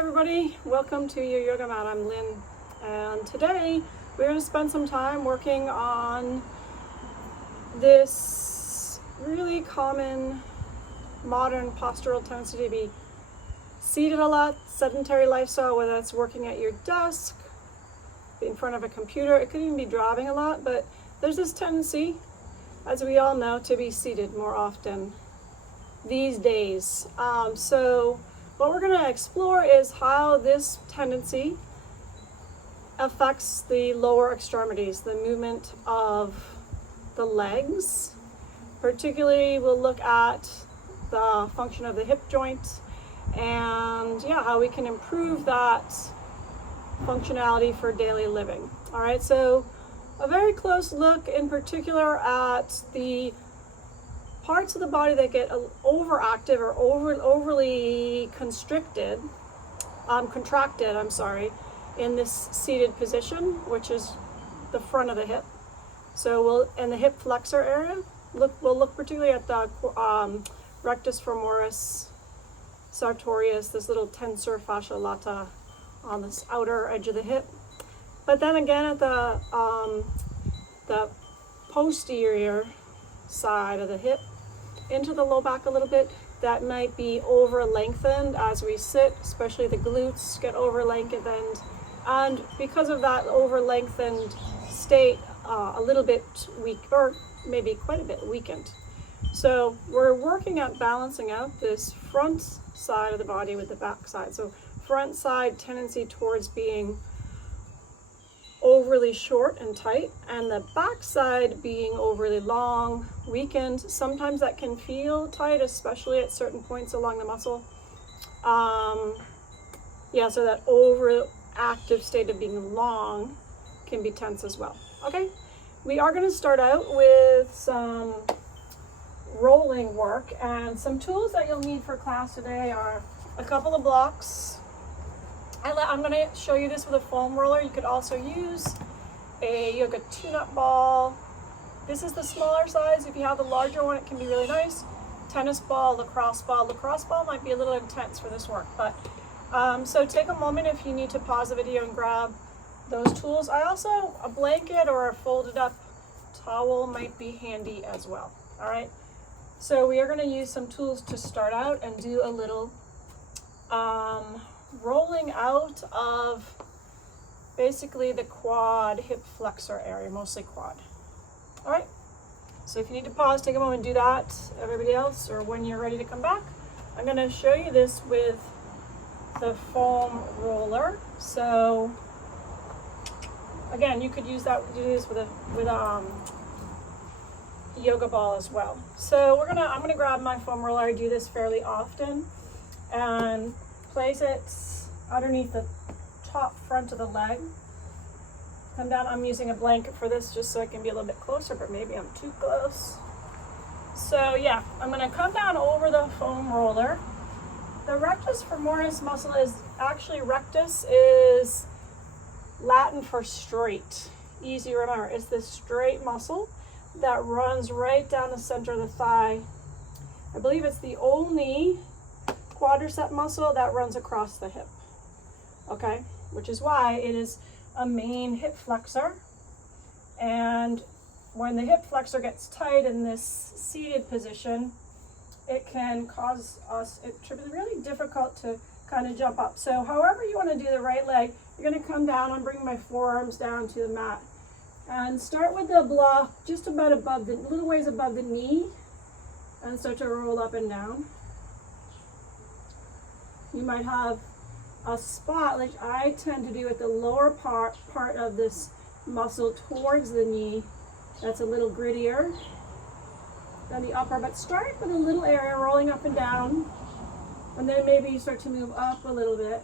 everybody, welcome to your yoga mat. I'm Lynn, and today we're going to spend some time working on this really common modern postural tendency to be seated a lot, sedentary lifestyle, whether that's working at your desk, in front of a computer. It could even be driving a lot, but there's this tendency, as we all know, to be seated more often these days. So what we're going to explore is how this tendency affects the lower extremities, the movement of the legs. Particularly, we'll look at the function of the hip joint and how we can improve that functionality for daily living. All right, so a very close look in particular at the parts of the body that get overactive or overly contracted, in this seated position, which is the front of the hip. So in the hip flexor area, we'll look particularly at the rectus femoris sartorius, this little tensor fascia lata on this outer edge of the hip. But then again at the posterior side of the hip, into the low back a little bit, that might be over lengthened as we sit, especially the glutes get over lengthened, and because of that over lengthened state, a little bit weak, or maybe quite a bit weakened. So we're working at balancing out this front side of the body with the back side. So front side tendency towards being overly short and tight, and the back side being overly long, weakened. Sometimes that can feel tight, especially at certain points along the muscle. So that overactive state of being long can be tense as well. Okay, we are going to start out with some rolling work, and some tools that you'll need for class today are a couple of blocks. I'm going to show you this with a foam roller. You could also use a yoga tune-up ball. This is the smaller size. If you have the larger one, it can be really nice. Tennis ball, lacrosse ball. Lacrosse ball might be a little intense for this work, but so take a moment if you need to pause the video and grab those tools. A blanket or a folded up towel might be handy as well. All right. So we are going to use some tools to start out and do a little rolling out of basically the quad hip flexor area, mostly quad. All right, so if you need to pause, take a moment and do that. Everybody else, or when you're ready to come back, I'm going to show you this with the foam roller. So again, you could do this with a yoga ball as well. So I'm gonna grab my foam roller. I do this fairly often, and place it underneath the top front of the leg. Come down. I'm using a blanket for this just so I can be a little bit closer, but maybe I'm too close. So I'm going to come down over the foam roller. The rectus femoris muscle is actually, rectus is Latin for straight. Easy to remember. It's this straight muscle that runs right down the center of the thigh. I believe it's the only quadricep muscle that runs across the hip, okay, which is why it is a main hip flexor. And when the hip flexor gets tight in this seated position, it can cause it to be really difficult to kind of jump up. So however you want to do the right leg, you're going to come down. I'm bringing my forearms down to the mat and start with the block just about above the little ways above the knee, and start to roll up and down. You might have a spot, like I tend to do at the lower part of this muscle towards the knee, that's a little grittier than the upper, but start with a little area rolling up and down, and then maybe you start to move up a little bit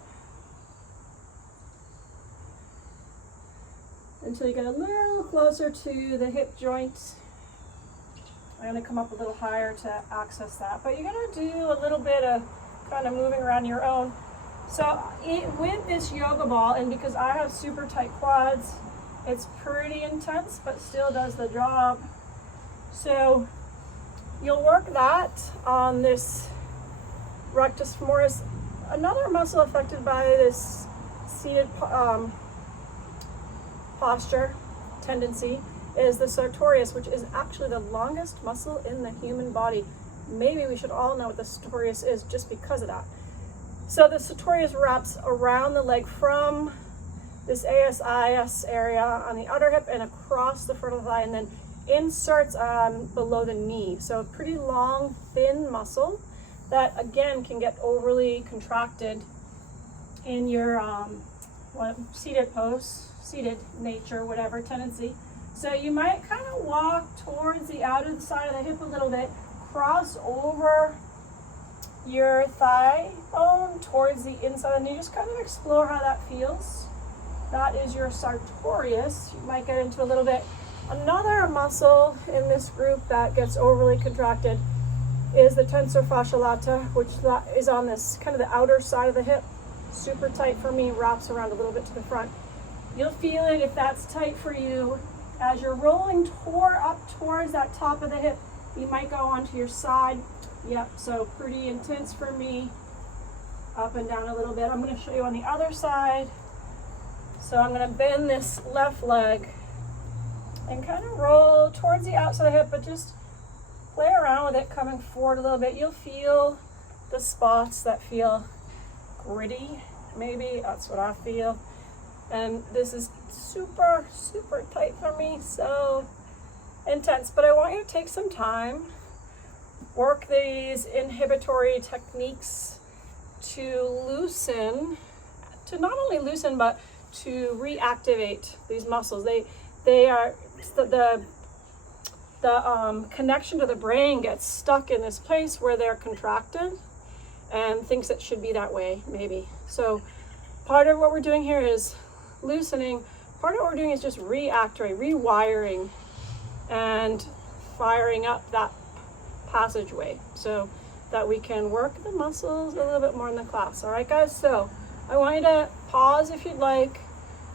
until you get a little closer to the hip joint. I'm going to come up a little higher to access that, but you're going to do a little bit of kind of moving around your own. So with this yoga ball, and because I have super tight quads, it's pretty intense, but still does the job. So you'll work that on this rectus femoris another muscle affected by this seated posture tendency is the sartorius, which is actually the longest muscle in the human body. Maybe we should all know what the sartorius is just because of that. So the sartorius wraps around the leg from this ASIS area on the outer hip and across the front of the thigh, and then inserts below the knee. So a pretty long, thin muscle that again can get overly contracted in your seated pose, seated nature, whatever tendency. So you might kind of walk towards the outer side of the hip a little bit, cross over your thigh bone towards the inside of the knee. Just kind of explore how that feels. That is your sartorius. You might get into a little bit. Another muscle in this group that gets overly contracted is the tensor fasciae lata, which is on this kind of the outer side of the hip. Super tight for me, wraps around a little bit to the front. You'll feel it if that's tight for you. As you're rolling up towards that top of the hip, you might go onto your side. Yep, so pretty intense for me. Up and down a little bit. I'm going to show you on the other side. So I'm going to bend this left leg and kind of roll towards the outside of the hip, but just play around with it, coming forward a little bit. You'll feel the spots that feel gritty, maybe. That's what I feel. And this is super, super tight for me, so intense. But I want you to take some time, work these inhibitory techniques to loosen, to not only loosen, but to reactivate these muscles. They are the connection to the brain gets stuck in this place where they're contracted and thinks it should be that way, maybe. So part of what we're doing here is loosening. Part of what we're doing is just rewiring and firing up that passageway so that we can work the muscles a little bit more in the class. All right, guys? So I want you to pause if you'd like.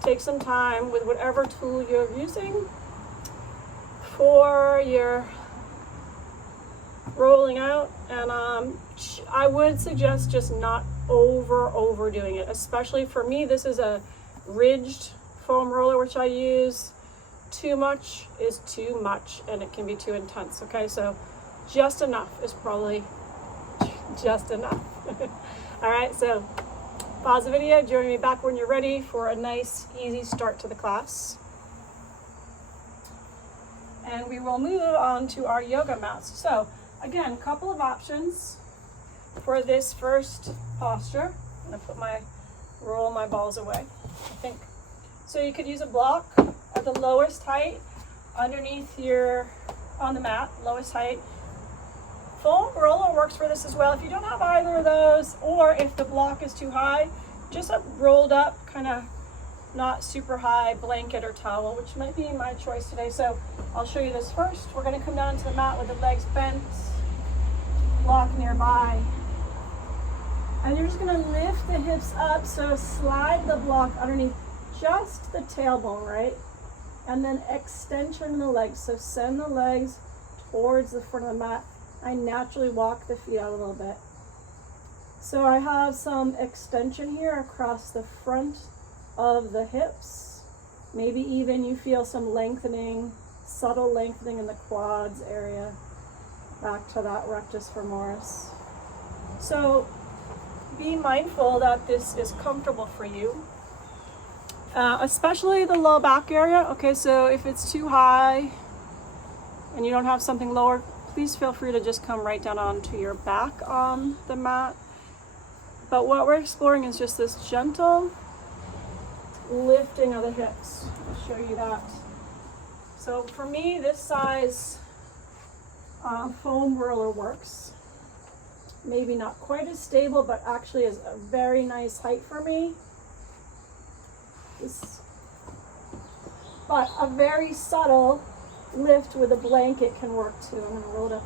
Take some time with whatever tool you're using for your rolling out, and I would suggest just not overdoing it. Especially for me, this is a ridged foam roller which I use. Too much is too much, and it can be too intense. Okay, so just enough is probably just enough. All right, so pause the video, join me back when you're ready for a nice, easy start to the class. And we will move on to our yoga mats. So again, a couple of options for this first posture. I'm gonna roll my balls away, I think. So you could use a block at the lowest height underneath on the mat, lowest height. Foam roller works for this as well. If you don't have either of those, or if the block is too high, just a rolled up, kind of not super high blanket or towel, which might be my choice today. So I'll show you this first. We're going to come down to the mat with the legs bent, block nearby. And you're just going to lift the hips up, so slide the block underneath just the tailbone, right? And then extension in the legs. So send the legs towards the front of the mat. I naturally walk the feet out a little bit. So I have some extension here across the front of the hips. Maybe even you feel some lengthening, subtle lengthening in the quads area. Back to that rectus femoris. So be mindful that this is comfortable for you. Especially the low back area. Okay, so if it's too high and you don't have something lower, please feel free to just come right down onto your back on the mat. But what we're exploring is just this gentle lifting of the hips. I'll show you that. So for me, this size foam roller works. Maybe not quite as stable, but actually is a very nice height for me. But a very subtle lift with a blanket can work too. I'm going to roll it up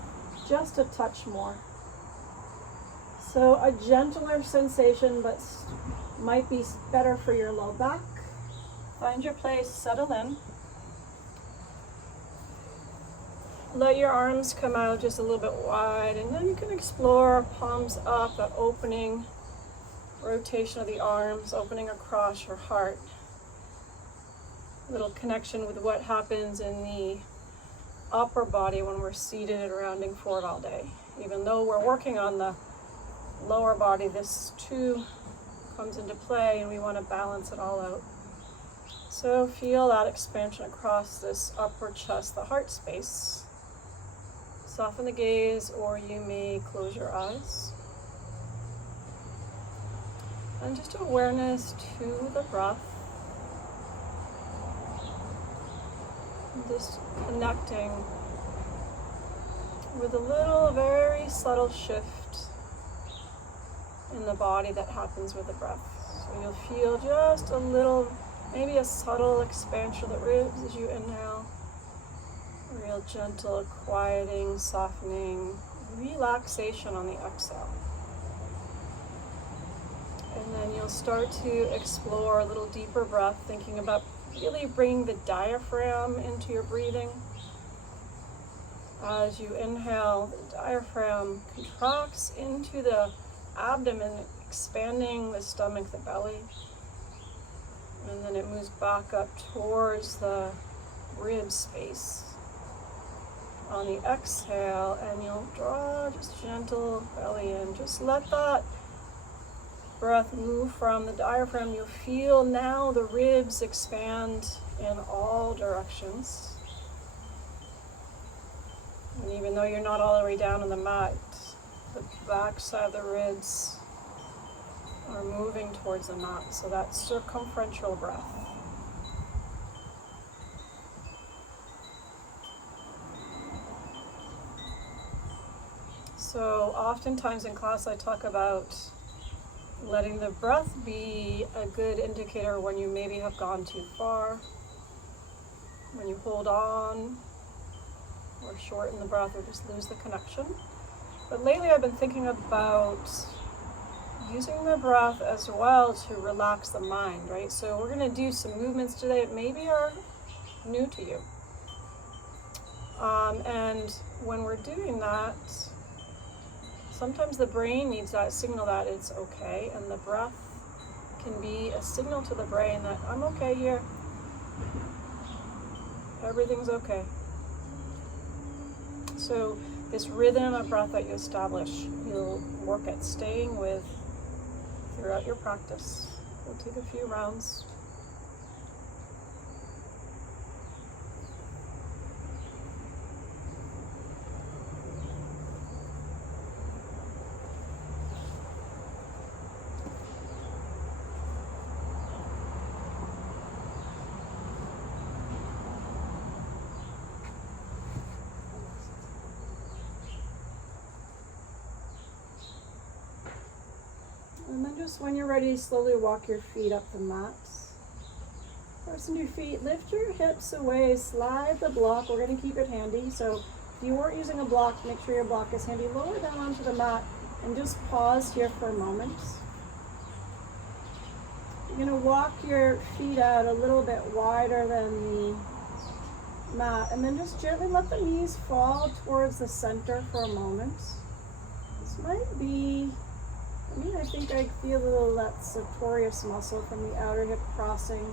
just a touch more. So a gentler sensation, but might be better for your low back. Find your place, settle in. Let your arms come out just a little bit wide, and then you can explore palms up, that opening rotation of the arms, opening across your heart. A little connection with what happens in the upper body when we're seated and rounding forward all day. Even though we're working on the lower body, this too comes into play, and we want to balance it all out. So feel that expansion across this upper chest, the heart space. Soften the gaze, or you may close your eyes. And just awareness to the breath. And just connecting with a little, very subtle shift in the body that happens with the breath. So you'll feel just a little, maybe a subtle expansion of the ribs as you inhale. A real gentle, quieting, softening, relaxation on the exhale. And then you'll start to explore a little deeper breath, thinking about really bringing the diaphragm into your breathing. As you inhale, the diaphragm contracts into the abdomen, expanding the stomach, the belly. And then it moves back up towards the rib space. On the exhale, and you'll draw just gentle belly in. Just let that breath move from the diaphragm. You'll feel now the ribs expand in all directions. And even though you're not all the way down on the mat, the back side of the ribs are moving towards the mat. So that's circumferential breath. So oftentimes in class I talk about letting the breath be a good indicator when you maybe have gone too far, when you hold on or shorten the breath or just lose the connection. But lately I've been thinking about using the breath as well to relax the mind, right? So we're going to do some movements today that maybe are new to you. And when we're doing that, sometimes the brain needs that signal that it's okay, and the breath can be a signal to the brain that I'm okay here. Everything's okay. So this rhythm of breath that you establish, you'll work at staying with throughout your practice. We'll take a few rounds. And then just when you're ready, slowly walk your feet up the mat. Fasten your feet, lift your hips away, slide the block. We're going to keep it handy. So if you weren't using a block, make sure your block is handy. Lower down onto the mat and just pause here for a moment. You're going to walk your feet out a little bit wider than the mat, and then just gently let the knees fall towards the center for a moment. This might be, I think I feel a little that sartorius muscle from the outer hip crossing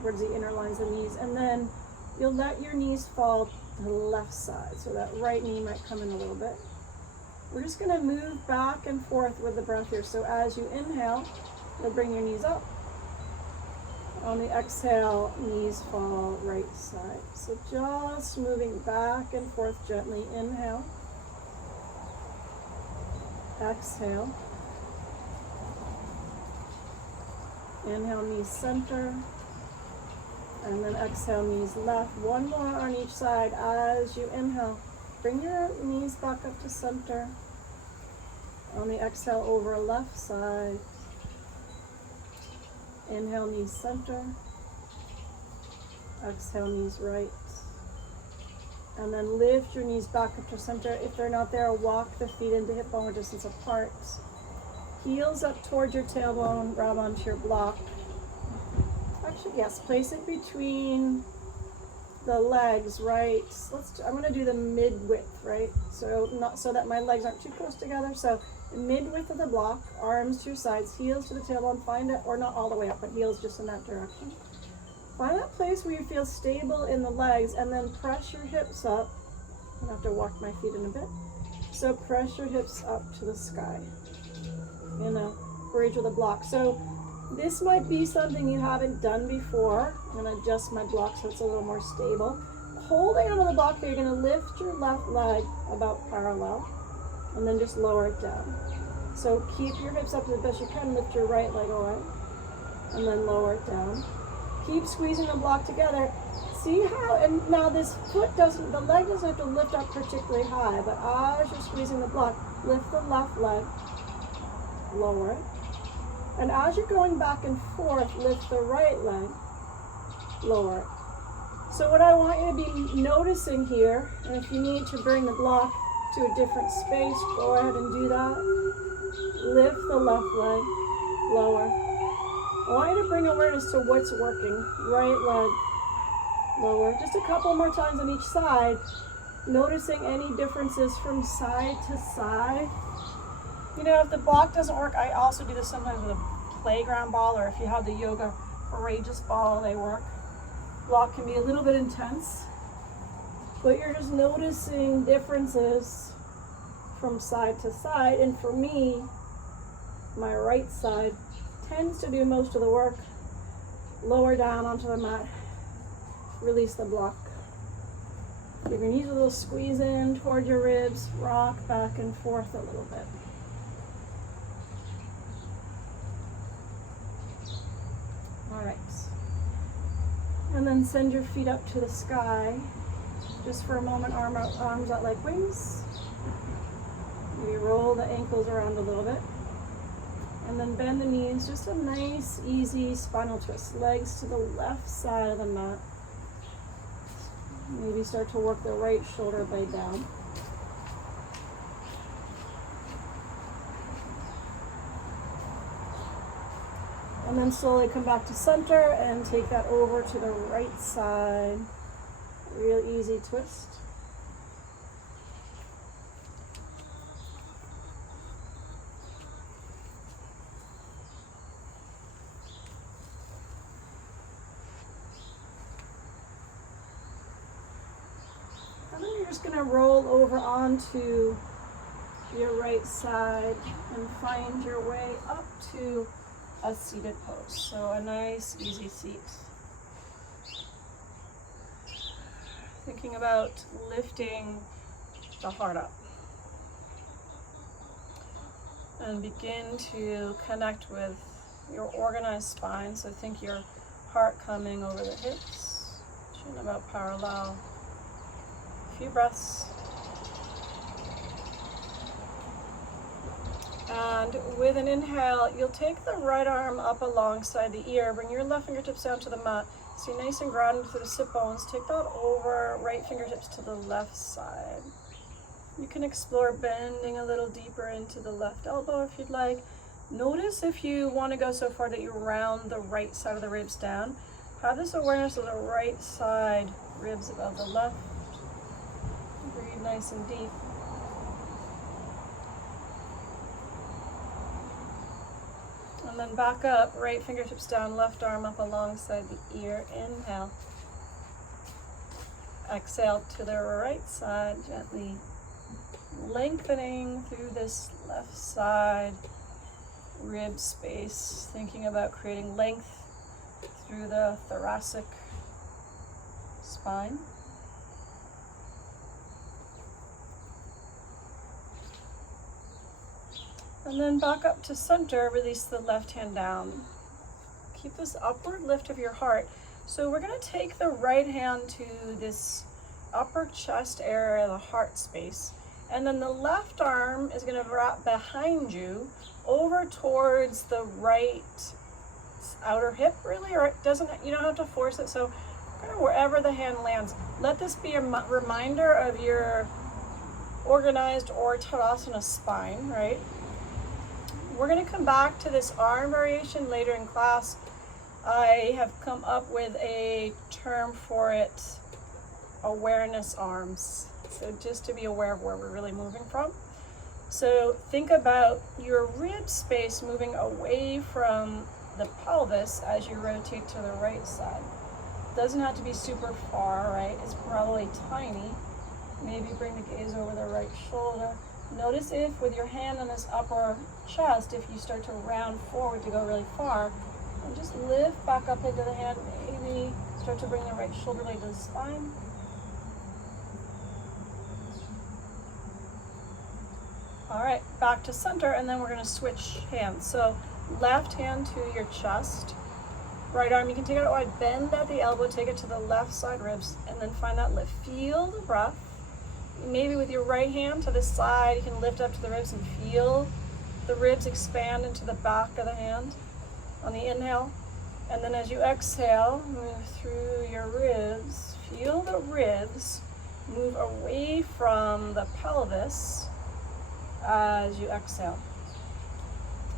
towards the inner lines of the knees. And then you'll let your knees fall to the left side. So that right knee might come in a little bit. We're just going to move back and forth with the breath here. So as you inhale, you'll bring your knees up. On the exhale, knees fall right side. So just moving back and forth gently. Inhale. Exhale. Inhale, knees center, and then exhale, knees left. One more on each side. As you inhale, bring your knees back up to center. On the exhale, over left side. Inhale, knees center. Exhale, knees right. And then lift your knees back up to center. If they're not there, walk the feet into hip bone distance apart. Heels up towards your tailbone, grab onto your block. Actually, yes, place it between the legs right. I'm gonna do the mid width, right? So not so that my legs aren't too close together. So the mid width of the block, arms to your sides, heels to the tailbone. Find it, or not all the way up, but heels just in that direction. Find that place where you feel stable in the legs, and then press your hips up. I'm gonna have to walk my feet in a bit. So press your hips up to the sky in a bridge with a block. So this might be something you haven't done before. I'm going to adjust my block so it's a little more stable. Holding onto the block here, you're going to lift your left leg about parallel and then just lower it down. So keep your hips up to the best you can, lift your right leg away and then lower it down. Keep squeezing the block together. See how, and now this foot doesn't, the leg doesn't have to lift up particularly high, but as you're squeezing the block, lift the left leg, lower it. And as you're going back and forth, lift the right leg, lower it. So what I want you to be noticing here, and if you need to bring the block to a different space, go ahead and do that. Lift the left leg, lower. I want you to bring awareness to what's working. Right leg, lower. Just a couple more times on each side, noticing any differences from side to side. You know, if the block doesn't work, I also do this sometimes with a playground ball, or if you have the yoga courageous ball, they work. Block can be a little bit intense, but you're just noticing differences from side to side. And for me, my right side tends to do most of the work. Lower down onto the mat, release the block. Give your knees a little squeeze in toward your ribs, rock back and forth a little bit. All right. And then send your feet up to the sky. Just for a moment, arms out like wings. Maybe roll the ankles around a little bit. And then bend the knees, just a nice, easy spinal twist. Legs to the left side of the mat. Maybe start to work the right shoulder blade down. And then slowly come back to center and take that over to the right side. Real easy twist. And then you're just going to roll over onto your right side and find your way up to a seated pose. So a nice, easy seat. Thinking about lifting the heart up. And begin to connect with your organized spine. So think your heart coming over the hips, chin about parallel. A few breaths. And with an inhale, you'll take the right arm up alongside the ear, bring your left fingertips down to the mat. So you're nice and grounded through the sit bones. Take that over, right fingertips to the left side. You can explore bending a little deeper into the left elbow if you'd like. Notice if you want to go so far that you round the right side of the ribs down. Have this awareness of the right side, ribs above the left. Breathe nice and deep. And then back up, right fingertips down, left arm up alongside the ear. Inhale. Exhale to the right side, gently lengthening through this left side rib space, thinking about creating length through the thoracic spine. And then back up to center, release the left hand down. Keep this upward lift of your heart. So we're going to take the right hand to this upper chest area, the heart space. And then the left arm is going to wrap behind you over towards the right outer hip, really, or it doesn't, you don't have to force it. So kind of wherever the hand lands. Let this be a reminder of your organized or Tadasana spine, right? We're going to come back to this arm variation later in class. I have come up with a term for it awareness arms. So just to be aware of where we're really moving from. So think about your rib space moving away from the pelvis as you rotate to the right side. Doesn't have to be super far, right? It's probably tiny. Maybe bring the gaze over the right shoulder. Notice if with your hand on this upper chest, if you start to round forward to go really far, and just lift back up into the hand, maybe start to bring the right shoulder blade to the spine. All right, back to center, and then we're gonna switch hands. So left hand to your chest, right arm, you can take it out wide, bend at the elbow, take it to the left side ribs, and then find that lift. Feel the breath. Maybe with your right hand to the side, you can lift up to the ribs and feel the ribs expand into the back of the hand on the inhale. And then as you exhale, move through your ribs. Feel the ribs move away from the pelvis as you exhale.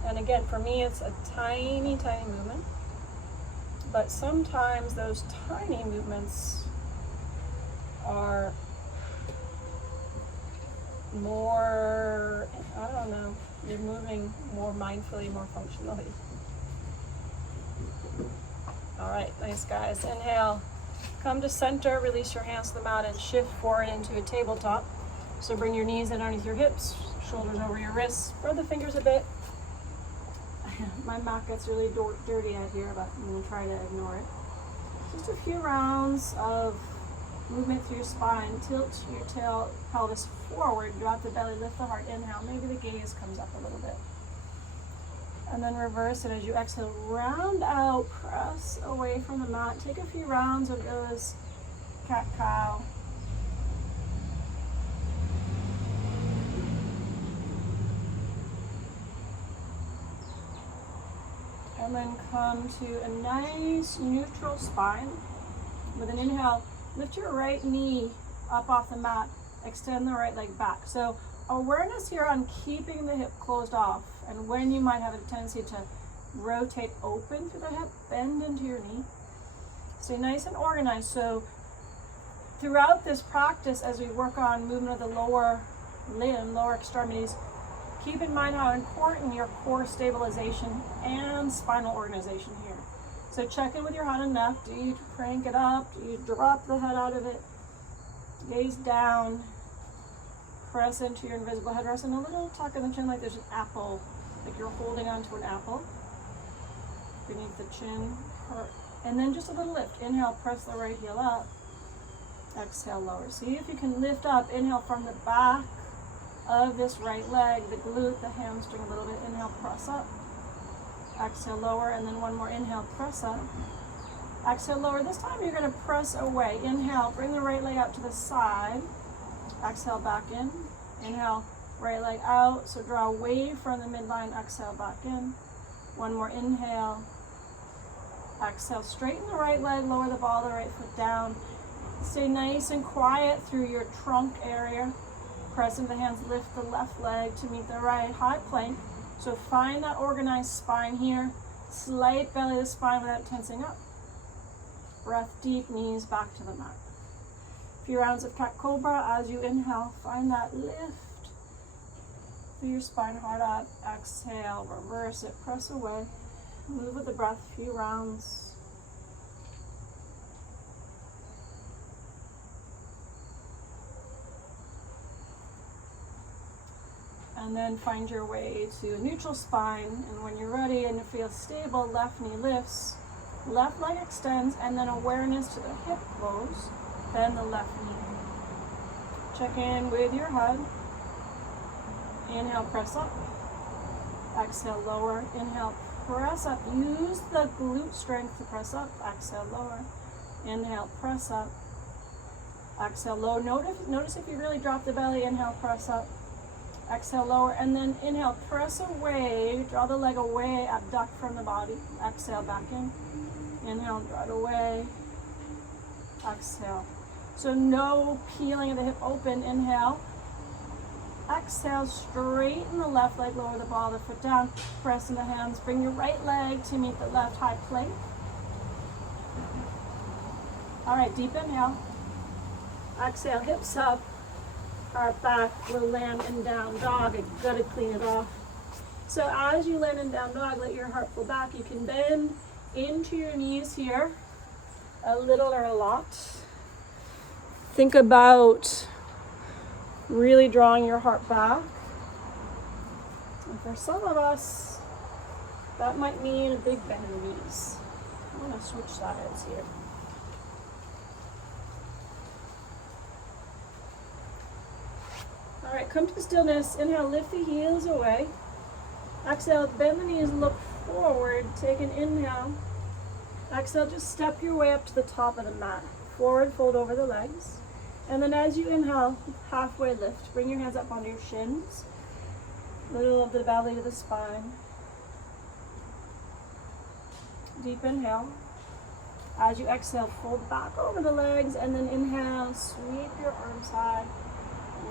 And again, for me, it's a tiny, tiny movement. But sometimes those tiny movements are more, I don't know, you're moving more mindfully, more functionally. All right, nice guys. Inhale, come to center, release your hands to the mat and shift forward into a tabletop. So bring your knees in underneath your hips, shoulders over your wrists, spread the fingers a bit. My mat gets really dirty out here, but I'm gonna try to ignore it. Just a few rounds of movement through your spine. Tilt your tail, pelvis forward, drop the belly, lift the heart, inhale. Maybe the gaze comes up a little bit. And then reverse it as you exhale. Round out, press away from the mat. Take a few rounds of those cat-cow. And then come to a nice neutral spine. With an inhale, lift your right knee up off the mat, extend the right leg back. So awareness here on keeping the hip closed off, and when you might have a tendency to rotate open to the hip, bend into your knee. Stay nice and organized. So throughout this practice, as we work on movement of the lower limb, lower extremities, keep in mind how important your core stabilization and spinal organization here. So check in with your head and neck. Do you crank it up? Do you drop the head out of it? Gaze down. Press into your invisible headrest and a little tuck in the chin like there's an apple, like you're holding onto an apple beneath the chin. And then just a little lift. Inhale, press the right heel up. Exhale, lower. See if you can lift up. Inhale from the back of this right leg, the glute, the hamstring a little bit. Inhale, press up. Exhale, lower, and then one more. Inhale, press up. Exhale, lower. This time you're going to press away. Inhale, bring the right leg out to the side. Exhale, back in. Inhale, right leg out. So draw away from the midline. Exhale, back in. One more. Inhale. Exhale, straighten the right leg, lower the ball of the right foot down. Stay nice and quiet through your trunk area. Press into the hands, lift the left leg to meet the right, high plank. So find that organized spine here. Slight belly to spine without tensing up. Breath deep, knees back to the mat. A few rounds of cat cobra as you inhale. Find that lift through your spine, heart up. Exhale, reverse it, press away. Move with the breath, a few rounds. And then find your way to a neutral spine. And when you're ready and you feel stable, left knee lifts, left leg extends, and then awareness to the hip close, then the left knee. Check in with your head. Inhale, press up. Exhale, lower. Inhale, press up. Use the glute strength to press up. Exhale, lower. Inhale, press up. Exhale, low. Notice if you really drop the belly. Inhale, press up. Exhale, lower, and then inhale, press away, draw the leg away, abduct from the body. Exhale, back in. Inhale, draw it away. Exhale. So no peeling of the hip open. Inhale. Exhale, straighten the left leg, lower the ball of the foot down. Press in the hands. Bring your right leg to meet the left high plank. All right, deep inhale. Exhale, hips up, heart back. We'll land in down dog. I gotta clean it off. So as you land in down dog, let your heart pull back. You can bend into your knees here, a little or a lot. Think about really drawing your heart back. And for some of us, that might mean a big bend in the knees. I'm gonna switch sides here. All right, come to stillness. Inhale, lift the heels away. Exhale, bend the knees, look forward. Take an inhale. Exhale, just step your way up to the top of the mat. Forward, fold over the legs. And then as you inhale, halfway lift. Bring your hands up onto your shins. Middle of the belly to the spine. Deep inhale. As you exhale, fold back over the legs. And then inhale, sweep your arms high.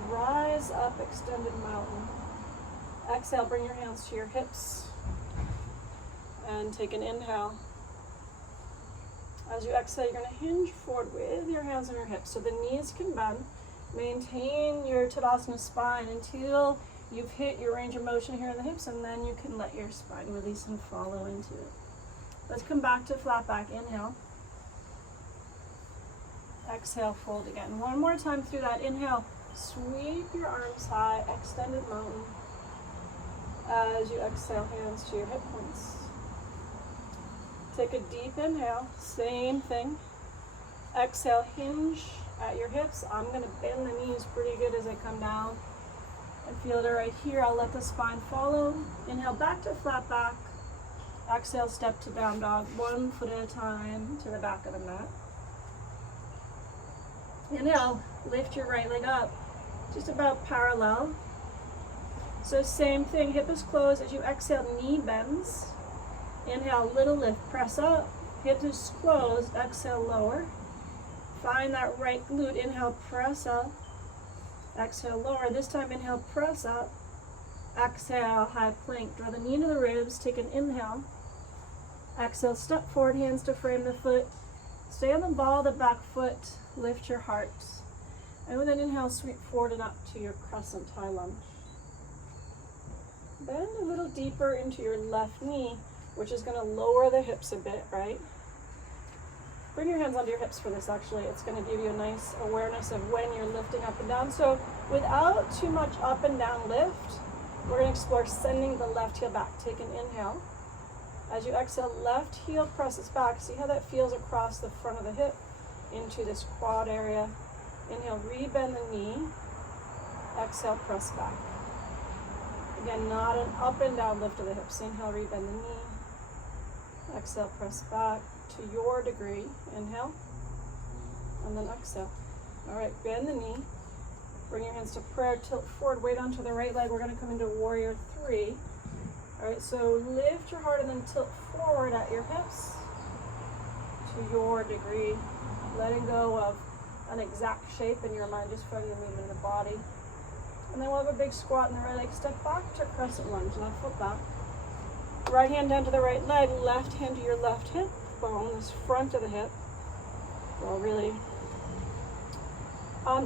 Rise up, extended mountain. Exhale, bring your hands to your hips. And take an inhale. As you exhale, you're going to hinge forward with your hands on your hips so the knees can bend. Maintain your Tadasana spine until you've hit your range of motion here in the hips, and then you can let your spine release and follow into it. Let's come back to flat back. Inhale. Exhale, fold again. One more time through that. Inhale, sweep your arms high, extended mountain. As you exhale, hands to your hip points. Take a deep inhale, same thing. Exhale, hinge at your hips. I'm going to bend the knees pretty good as I come down. And feel it right here. I'll let the spine follow. Inhale, back to flat back. Exhale, step to down dog, 1 foot at a time to the back of the mat. Inhale, lift your right leg up, just about parallel. So same thing, hip is closed. As you exhale, knee bends. Inhale, little lift, press up. Hip is closed, exhale, lower. Find that right glute. Inhale, press up. Exhale, lower. This time, inhale, press up. Exhale, high plank. Draw the knee to the ribs. Take an inhale. Exhale, step forward, hands to frame the foot. Stay on the ball of the back foot. Lift your heart. And with an inhale, sweep forward and up to your crescent high lunge. Bend a little deeper into your left knee, which is going to lower the hips a bit, right? Bring your hands onto your hips for this, actually. It's going to give you a nice awareness of when you're lifting up and down. So without too much up and down lift, we're going to explore sending the left heel back. Take an inhale. As you exhale, left heel presses back. See how that feels across the front of the hip into this quad area. Inhale, rebend the knee. Exhale, press back. Again, not an up and down lift of the hips. Inhale, rebend the knee. Exhale, press back to your degree. Inhale, and then exhale. All right, bend the knee. Bring your hands to prayer, tilt forward, weight onto the right leg. We're going to come into warrior 3. All right, so lift your heart and then tilt forward at your hips to your degree. Letting go of an exact shape in your mind, just feeling the movement in the body. And then we'll have a big squat in the right leg. Step back to crescent lunge, left foot back. Right hand down to the right leg, left hand to your left hip bone, this front of the hip. Well, really.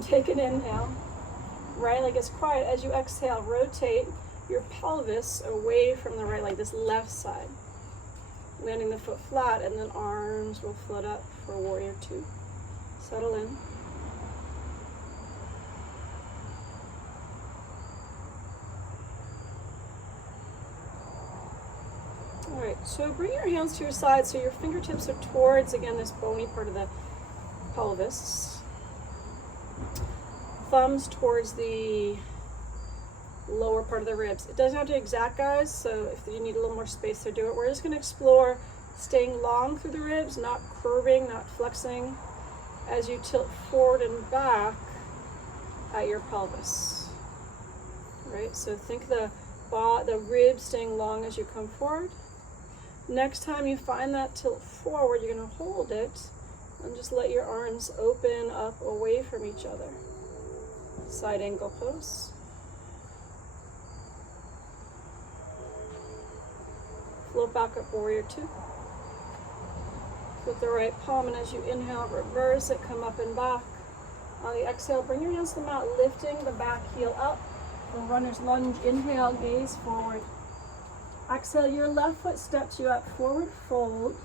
Take an inhale. Right leg is quiet. As you exhale, rotate your pelvis away from the right leg, this left side. Landing the foot flat, and then arms will float up for warrior 2. Settle in. All right, so bring your hands to your sides so your fingertips are towards, again, this bony part of the pelvis. Thumbs towards the lower part of the ribs. It doesn't have to be exact, guys, so if you need a little more space to do it, we're just going to explore staying long through the ribs, not curving, not flexing, as you tilt forward and back at your pelvis. Right, so think the ribs staying long as you come forward. Next time you find that tilt forward, you're going to hold it and just let your arms open up away from each other. Side angle pose. Float back up, warrior 2. With the right palm, and as you inhale, reverse it, come up and back. On the exhale, bring your hands to the mat, lifting the back heel up. For runner's lunge, inhale, gaze forward. Exhale, your left foot steps you up, forward fold.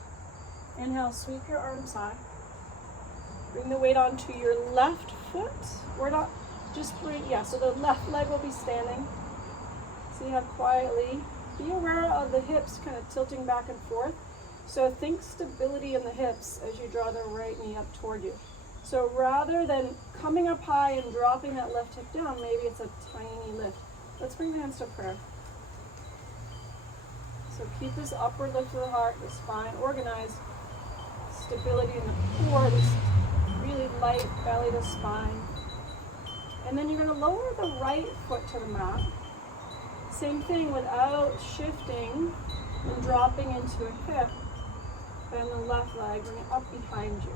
Inhale, sweep your arms high. Bring the weight onto your left foot. We're not, just bring, so the left leg will be standing. See how quietly, be aware of the hips kind of tilting back and forth. So think stability in the hips as you draw the right knee up toward you. So rather than coming up high and dropping that left hip down, maybe it's a tiny lift. Let's bring the hands to prayer. So keep this upward lift of the heart, the spine organized, stability in the core, this really light belly to spine. And then you're going to lower the right foot to the mat. Same thing without shifting and dropping into a hip. Bend the left leg, bring it up behind you.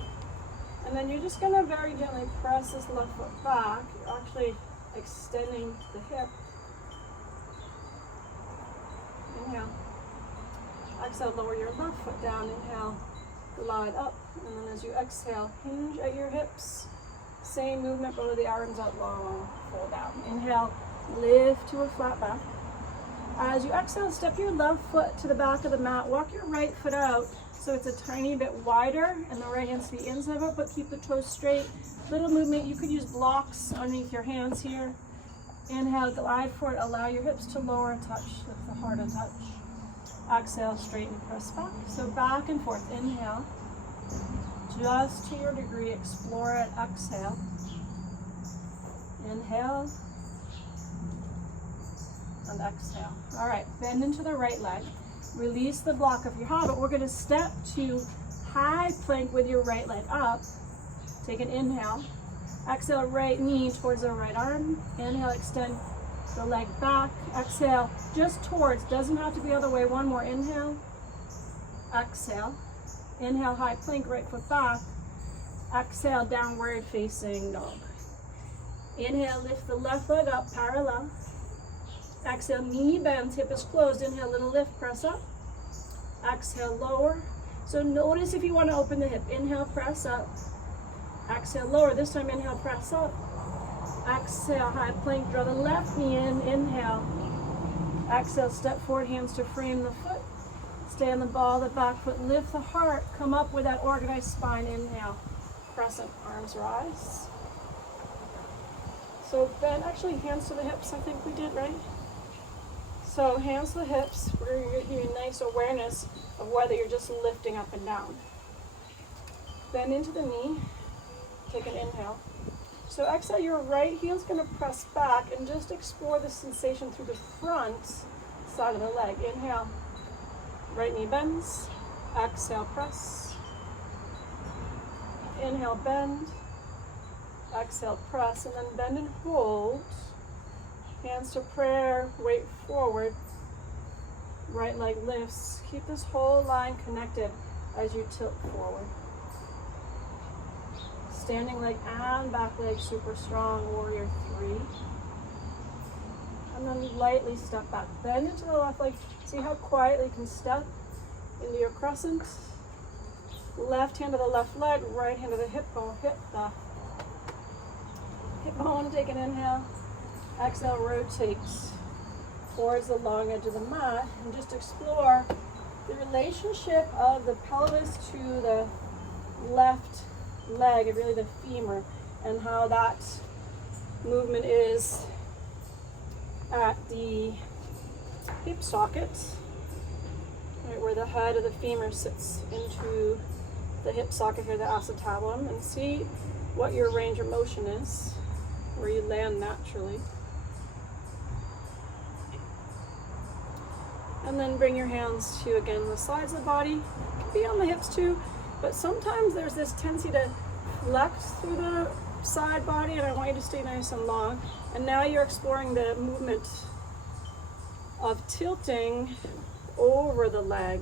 And then you're just going to very gently press this left foot back. You're actually extending the hip. Inhale. Exhale, lower your left foot down. Inhale, glide up. And then as you exhale, hinge at your hips. Same movement, both of the arms out long, fold down. Inhale, lift to a flat back. As you exhale, step your left foot to the back of the mat. Walk your right foot out so it's a tiny bit wider and the right hand's to the inside of it, but keep the toes straight. Little movement, you could use blocks underneath your hands here. Inhale, glide forward, allow your hips to lower and touch, lift the heart and touch. Exhale, straighten, press back. So back and forth, inhale. Just to your degree, explore it, exhale. Inhale. And exhale. All right, bend into the right leg. Release the block if you have it. We're going to step to high plank with your right leg up. Take an inhale. Exhale, right knee towards the right arm. Inhale, extend the leg back. Exhale, just towards. Doesn't have to be the other way. One more. Inhale. Exhale. Inhale, high plank, right foot back. Exhale, downward facing dog. Inhale, lift the left leg up, parallel. Exhale, knee bends, hip is closed. Inhale, little lift, press up. Exhale, lower. So notice if you want to open the hip. Inhale, press up. Exhale, lower. This time, inhale, press up. Exhale, high plank, draw the left knee in. Inhale. Exhale, step forward, hands to frame the foot. Stay on the ball of the back foot. Lift the heart. Come up with that organized spine. Inhale. Crescent, arms rise. So bend, actually hands to the hips, I think we did, right? So hands to the hips, we're going to give you a nice awareness of whether you're just lifting up and down. Bend into the knee, take an inhale. So exhale, your right heel's going to press back and just explore the sensation through the front side of the leg. Inhale, right knee bends, exhale, press. Inhale, bend, exhale, press, and then bend and hold. Hands to prayer, weight forward, right leg lifts. Keep this whole line connected as you tilt forward. Standing leg and back leg super strong, warrior 3. And then lightly step back. Bend into the left leg. See how quietly you can step into your crescent. Left hand to the left leg, right hand to the hip bone. Hip bone, take an inhale. Exhale, rotate towards the long edge of the mat and just explore the relationship of the pelvis to the left leg, and really the femur, and how that movement is at the hip socket, right where the head of the femur sits into the hip socket here, the acetabulum, and see what your range of motion is, where you land naturally. And then bring your hands to, again, the sides of the body. It can be on the hips too, but sometimes there's this tendency to flex through the side body, and I want you to stay nice and long. And now you're exploring the movement of tilting over the leg.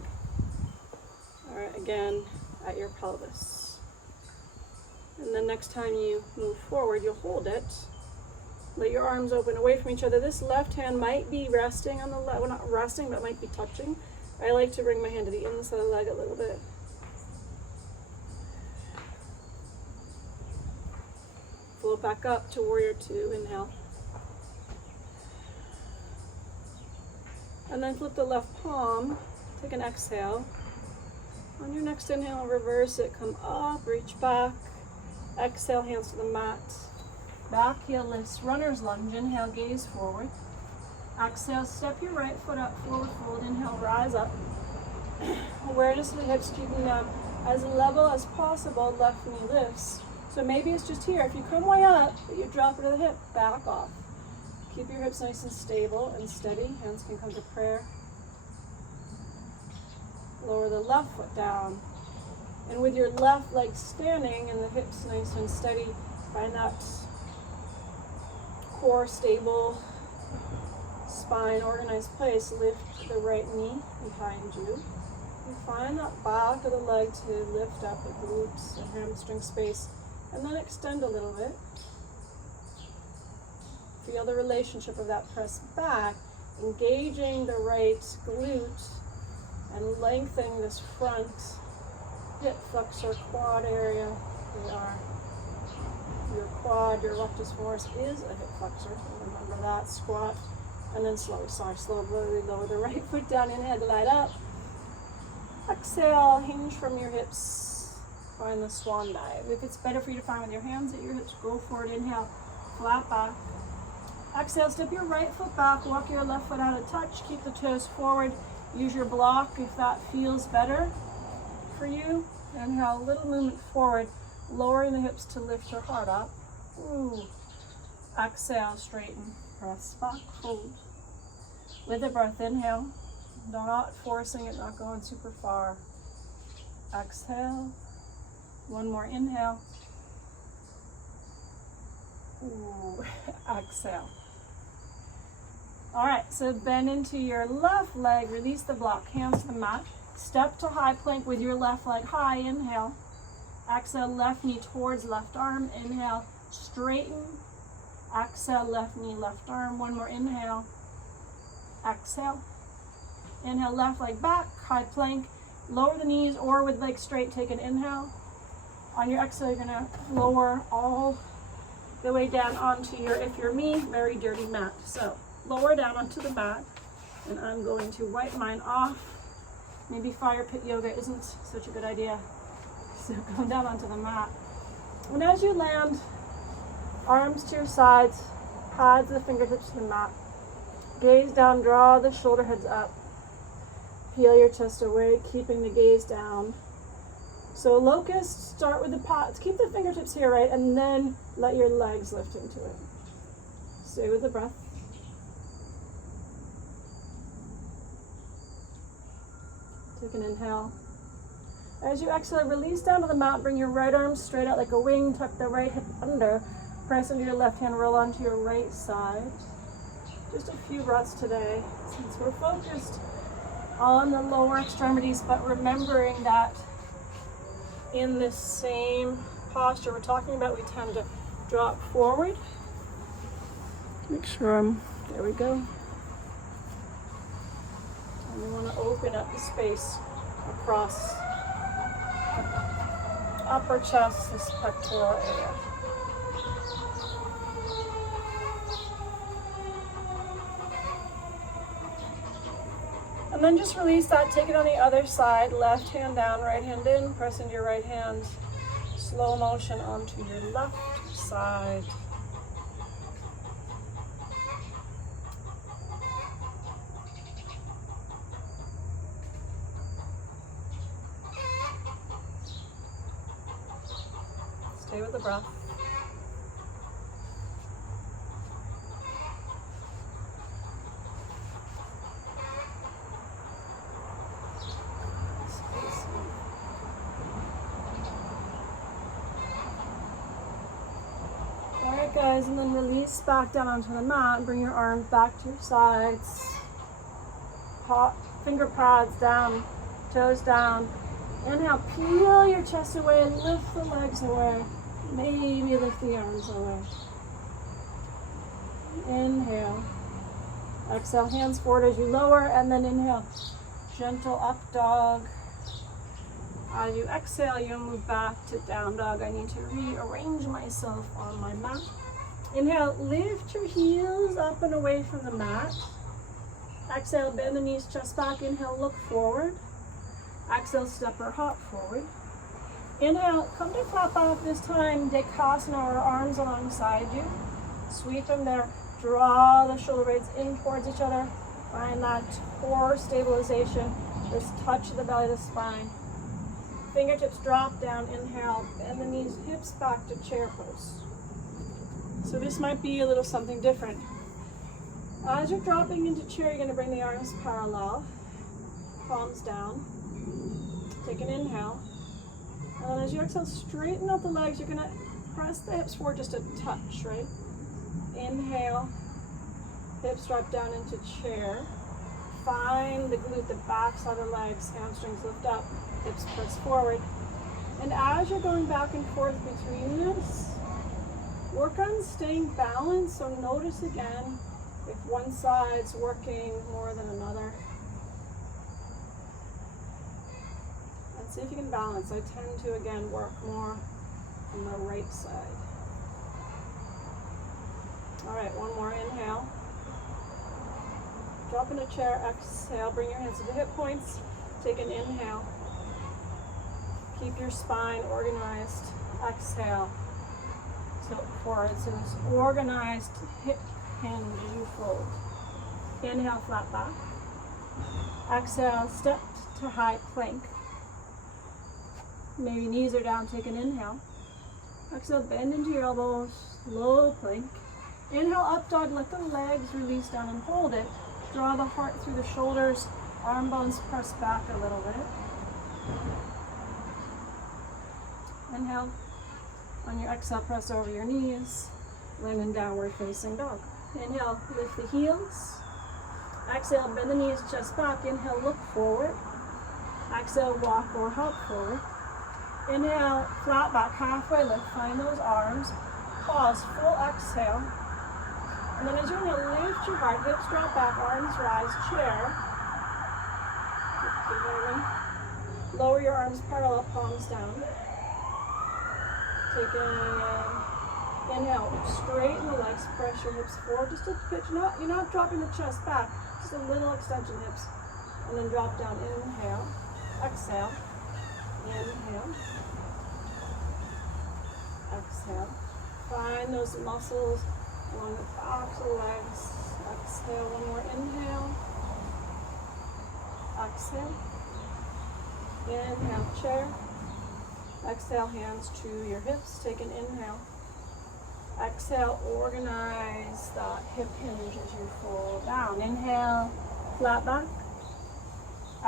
All right, again, at your pelvis. And then next time you move forward, you'll hold it. Let your arms open away from each other. This left hand might be resting on the leg, well, not resting, but might be touching. I like to bring my hand to the inside of the leg a little bit. Flow float back up to warrior two, inhale. And then flip the left palm, take an exhale. On your next inhale, reverse it, come up, reach back. Exhale, hands to the mat. Back heel lifts, runner's lunge. Inhale, gaze forward. Exhale, step your right foot up, forward fold. Inhale, rise up. Awareness of the hips, keeping them as level as possible. Left knee lifts. So maybe it's just here. If you come way up, but you drop it to the hip, back off. Keep your hips nice and stable and steady. Hands can come to prayer. Lower the left foot down. And with your left leg standing and the hips nice and steady, find that core stable, spine organized place. Lift the right knee behind you. And find that back of the leg to lift up the glutes and hamstring space. And then extend a little bit. Feel the relationship of that press back, engaging the right glute and lengthening this front hip flexor quad area. They are your quad, your rectus femoris is a hip flexor. So remember that. Squat and then slowly lower the right foot down. Inhale, glide up. Exhale, hinge from your hips. Find the swan dive. If it's better for you to find with your hands at your hips, go for it. Inhale, flat back. Exhale, step your right foot back, walk your left foot out of touch, keep the toes forward. Use your block if that feels better for you. Inhale, a little movement forward, lowering the hips to lift your heart up. Ooh. Exhale, straighten, press back, fold. With a breath, inhale, not forcing it, not going super far. Exhale, one more inhale. Ooh. Exhale. All right, so bend into your left leg, release the block, hands to the mat. Step to high plank with your left leg high, inhale. Exhale, left knee towards left arm, inhale, straighten. Exhale, left knee, left arm, one more inhale. Exhale. Inhale, left leg back, high plank. Lower the knees or with legs straight, take an inhale. On your exhale, you're gonna lower all the way down onto your, if you're me, very dirty mat. So lower down onto the mat, and I'm going to wipe mine off. Maybe fire pit yoga isn't such a good idea. So go down onto the mat. And as you land, arms to your sides, pads the fingertips to the mat. Gaze down, draw the shoulder heads up. Peel your chest away, keeping the gaze down. So locust, start with the pads. Keep the fingertips here, right? And then let your legs lift into it. Stay with the breath. Take an inhale. As you exhale, release down to the mat. Bring your right arm straight out like a wing. Tuck the right hip under. Press into your left hand. Roll onto your right side. Just a few breaths today, since we're focused on the lower extremities, but remembering that in this same posture we're talking about, we tend to drop forward. Make sure there we go. And we want to open up the space across upper chest, this pectoral area. And then just release that, take it on the other side, left hand down, right hand in, press into your right hand, slow motion onto your left side. Stay with the breath. Alright guys, and then release back down onto the mat. Bring your arms back to your sides. Finger pads down, toes down. Inhale, peel your chest away and lift the legs away. Maybe lift the arms away. Inhale. Exhale, hands forward as you lower, and then inhale. Gentle up dog. As you exhale, you move back to down dog. I need to rearrange myself on my mat. Inhale, lift your heels up and away from the mat. Exhale, bend the knees, chest back. Inhale, look forward. Exhale, step or hop forward. Inhale, come to flat back. This time, Dekasana, or arms alongside you. Sweep them there. Draw the shoulder blades in towards each other. Find that core stabilization. This touch of the belly of the spine. Fingertips drop down. Inhale, bend the knees, hips back to chair pose. So this might be a little something different. As you're dropping into chair, you're going to bring the arms parallel, palms down. Take an inhale. And as you exhale, straighten out the legs. You're going to press the hips forward just a touch, right? Inhale, hips drop down into chair. Find the glute, the back side of the legs, hamstrings lift up, hips press forward. And as you're going back and forth between this, work on staying balanced. So notice again if one side's working more than another. And see if you can balance. I tend to, again, work more on the right side. All right, one more. Inhale. Drop in a chair. Exhale. Bring your hands to the hip points. Take an inhale. Keep your spine organized. Exhale. Tilt forward. So this organized hip hinge as you fold. Inhale, flat back. Exhale, step to high plank. Maybe knees are down. Take an inhale. Exhale, bend into your elbows. Low plank. Inhale, up dog. Let the legs release down and hold it. Draw the heart through the shoulders. Arm bones press back a little bit. Inhale. On your exhale, press over your knees. Land in downward facing dog. Inhale, lift the heels. Exhale, bend the knees, chest back. Inhale, look forward. Exhale, walk or hop forward. Inhale, flat back, halfway lift. Find those arms. Pause, full exhale. And then as you're going to lift your heart, hips drop back, arms rise, chair. Lower your arms parallel, palms down. Take an inhale, straighten the legs, press your hips forward, just a pitch. You're not dropping the chest back, just a little extension hips. And then drop down, inhale, exhale, inhale, exhale. Find those muscles along the backs of the legs. Exhale, one more inhale. Exhale. Inhale, chair. Exhale, hands to your hips. Take an inhale. Exhale, organize that hip hinge as you fold down. Inhale, flat back.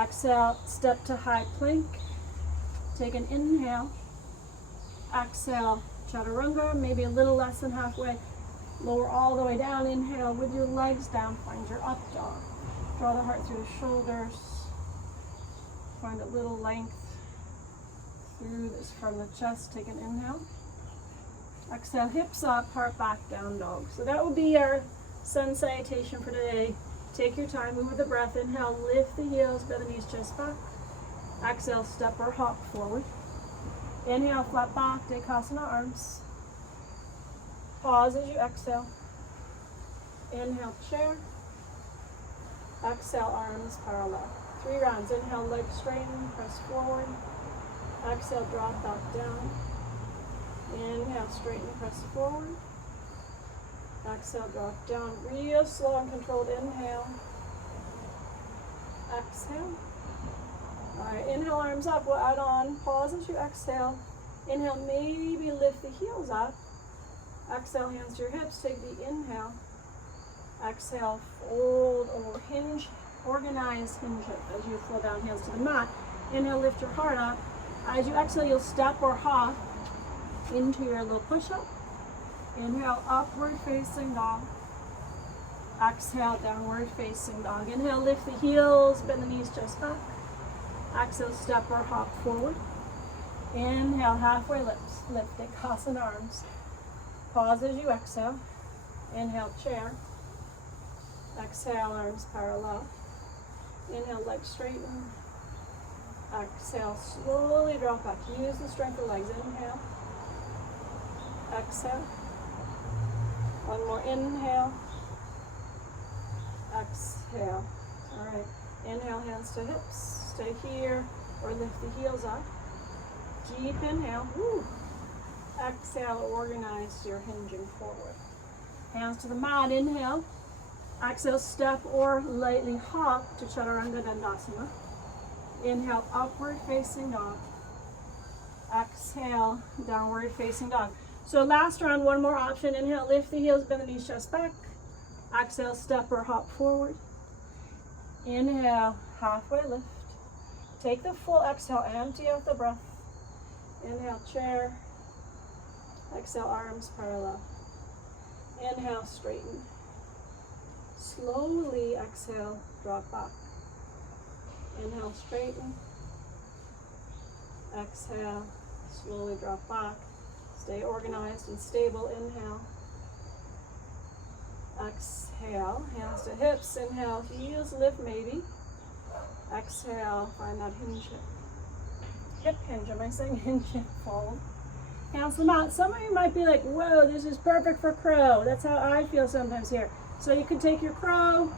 Exhale, step to high plank. Take an inhale. Exhale, chaturanga, maybe a little less than halfway. Lower all the way down. Inhale with your legs down. Find your up dog. Draw the heart through the shoulders. Find a little length through this from the chest. Take an inhale. Exhale, hips up, heart back, down dog. So that will be our sun salutation for today. Take your time, move with the breath. Inhale, lift the heels, bend the knees, chest back. Exhale, step or hop forward. Inhale, flat back, Dekasana arms. Pause as you exhale. Inhale, chair. Exhale, arms parallel. 3 rounds. Inhale, legs straighten, press forward. Exhale, drop back down. Inhale, straighten, press forward. Exhale, drop down. Real slow and controlled inhale. Exhale. All right, inhale, arms up. We'll add on. Pause as you exhale. Inhale, maybe lift the heels up. Exhale, hands to your hips. Take the inhale. Exhale, fold over, hinge, organize, hinge as you flow down, hands to the mat. Inhale, lift your heart up. As you exhale, you'll step or hop into your little push-up. Inhale, upward facing dog. Exhale, downward facing dog. Inhale, lift the heels, bend the knees, chest back. Exhale, step or hop forward. Inhale, halfway lifts, lift Dekasana arms. Pause as you exhale. Inhale, chair. Exhale, arms parallel. Inhale, legs straighten. Exhale, slowly drop back. Use the strength of legs. Inhale. Exhale. One more inhale. Exhale. All right. Inhale, hands to hips. Stay here or lift the heels up. Deep inhale. Woo. Exhale, organize your hinging forward. Hands to the mat. Inhale. Exhale, step or lightly hop to Chaturanga Dandasana. Inhale, upward facing dog. Exhale, downward facing dog. So last round, one more option. Inhale, lift the heels, bend the knees, chest back. Exhale, step or hop forward. Inhale, halfway lift. Take the full exhale, empty out the breath. Inhale, chair. Exhale, arms parallel. Inhale, straighten. Slowly exhale, drop back. Inhale, straighten. Exhale, slowly drop back. Stay organized and stable. Inhale. Exhale, hands to hips. Inhale, heels lift maybe. Exhale, find that hinge hip hinge. Am I saying hinge hip fold? Hands to the mat. Some of you might be like, whoa, this is perfect for crow. That's how I feel sometimes here. So you could take your crow,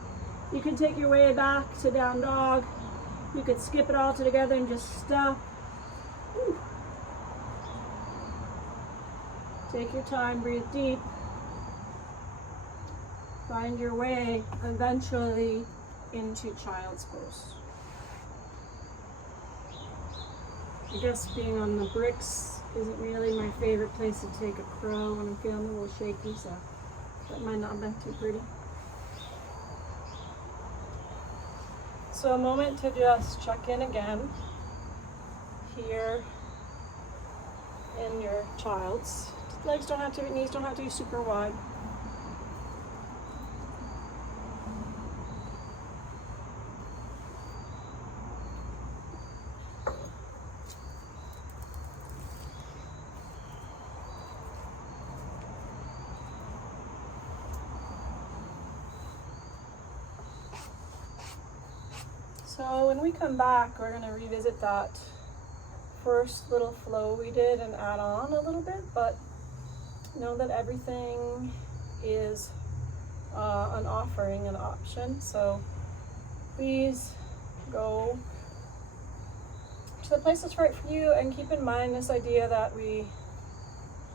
you could take your way back to down dog, you could skip it all together and just stop. Whew. Take your time, breathe deep. Find your way eventually into child's pose. I guess being on the bricks isn't really my favorite place to take a crow when I'm feeling a little shaky, so that might not have been too pretty. So a moment to just check in again here in your child's. Legs don't have to be, knees don't have to be super wide. So when we come back, we're going to revisit that first little flow we did and add on a little bit, but know that everything is an offering, an option. So please go to the place that's right for you, and keep in mind this idea that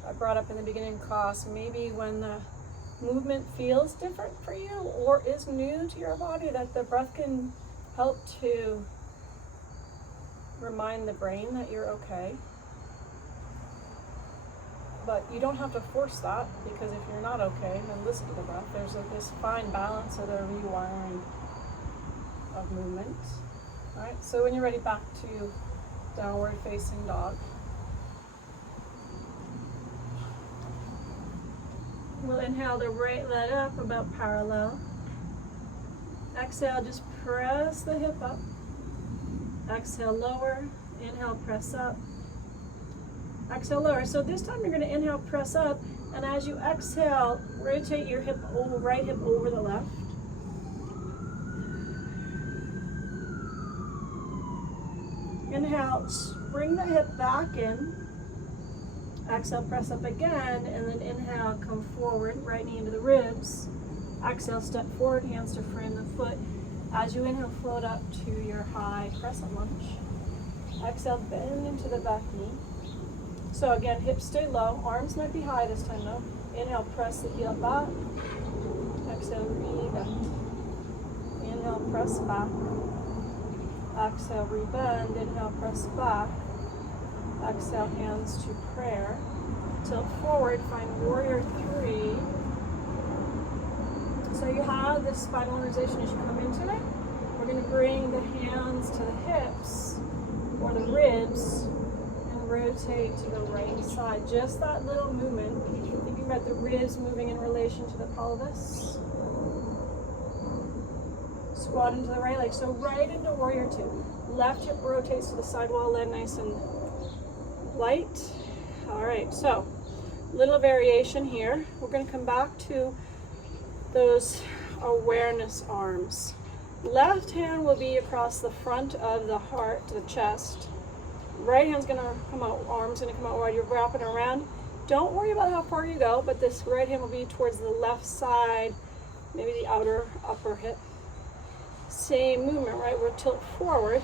I brought up in the beginning class. Maybe when the movement feels different for you or is new to your body, that the breath can help to remind the brain that you're okay. But you don't have to force that, because if you're not okay, then listen to the breath. There's this fine balance of the rewiring of movement. All right, so when you're ready, back to downward facing dog. We'll inhale the right leg up about parallel. Exhale, just press the hip up. Exhale, lower. Inhale, press up. Exhale, lower. So this time you're going to inhale, press up, and as you exhale, rotate your hip over, right hip over the left. Inhale, bring the hip back in. Exhale, press up again, and then inhale, come forward, right knee into the ribs. Exhale, step forward, hands to frame the foot. As you inhale, float up to your high crescent lunge. Exhale, bend into the back knee. So again, hips stay low, arms might be high this time though. Inhale, press the heel back. Exhale, rebend. Inhale, press back. Exhale, rebend. Inhale, press back. Exhale, hands to prayer. Tilt forward, find warrior 3. So you have this spinal organization as you come into it. We're going to bring the hands to the hips or the ribs and rotate to the right side. Just that little movement. Thinking about the ribs moving in relation to the pelvis. Squat into the right leg. So right into warrior 2. Left hip rotates to the side wall, leg nice and light. All right, so little variation here. We're going to come back to those awareness arms. Left hand will be across the front of the heart, the chest. Right hand's gonna come out, arm's gonna come out while you're wrapping around. Don't worry about how far you go, but this right hand will be towards the left side, maybe the outer upper hip. Same movement, right? We'll tilt forward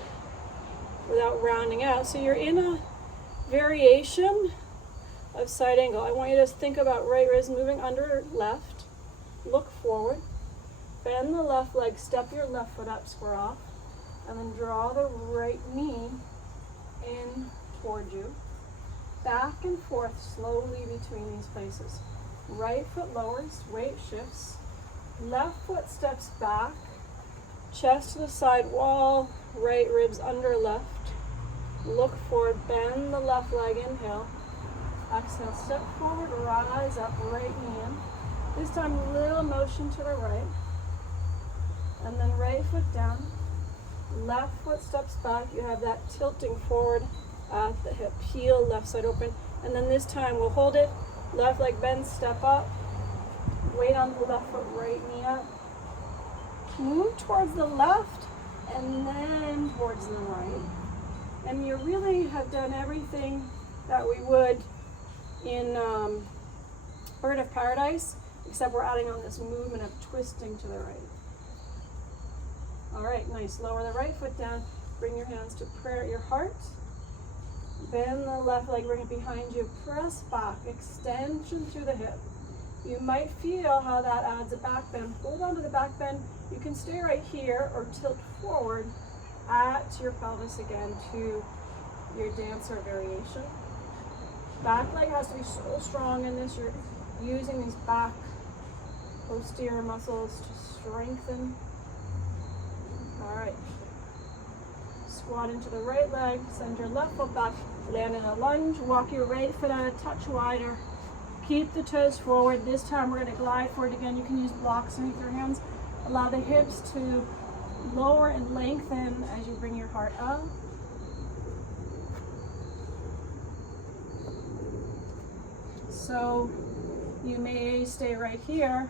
without rounding out. So you're in a variation of side angle. I want you to think about right wrist moving under left, look forward, bend the left leg, step your left foot up, square off, and then draw the right knee in toward you. Back and forth slowly between these places. Right foot lowers, weight shifts. Left foot steps back, chest to the side wall, right ribs under left. Look forward, bend the left leg, inhale. Exhale, step forward, rise up, right knee in. This time, little motion to the right. And then right foot down. Left foot steps back. You have that tilting forward at the hip. Heel, left side open. And then this time, we'll hold it. Left leg bends, step up. Weight on the left foot, right knee up. Move towards the left and then towards the right. And you really have done everything that we would in Bird of Paradise, except we're adding on this movement of twisting to the right. All right, nice. Lower the right foot down. Bring your hands to prayer at your heart. Bend the left leg, bring it behind you. Press back, extension through the hip. You might feel how that adds a back bend. Hold on to the back bend. You can stay right here or tilt forward at your pelvis again to your dancer variation. Back leg has to be so strong in this. You're using these back posterior muscles to strengthen. All right. Squat into the right leg, send your left foot back, land in a lunge, walk your right foot out a touch wider. Keep the toes forward. This time we're going to glide forward again. You can use blocks underneath your hands. Allow the hips to lower and lengthen as you bring your heart up. So you may stay right here,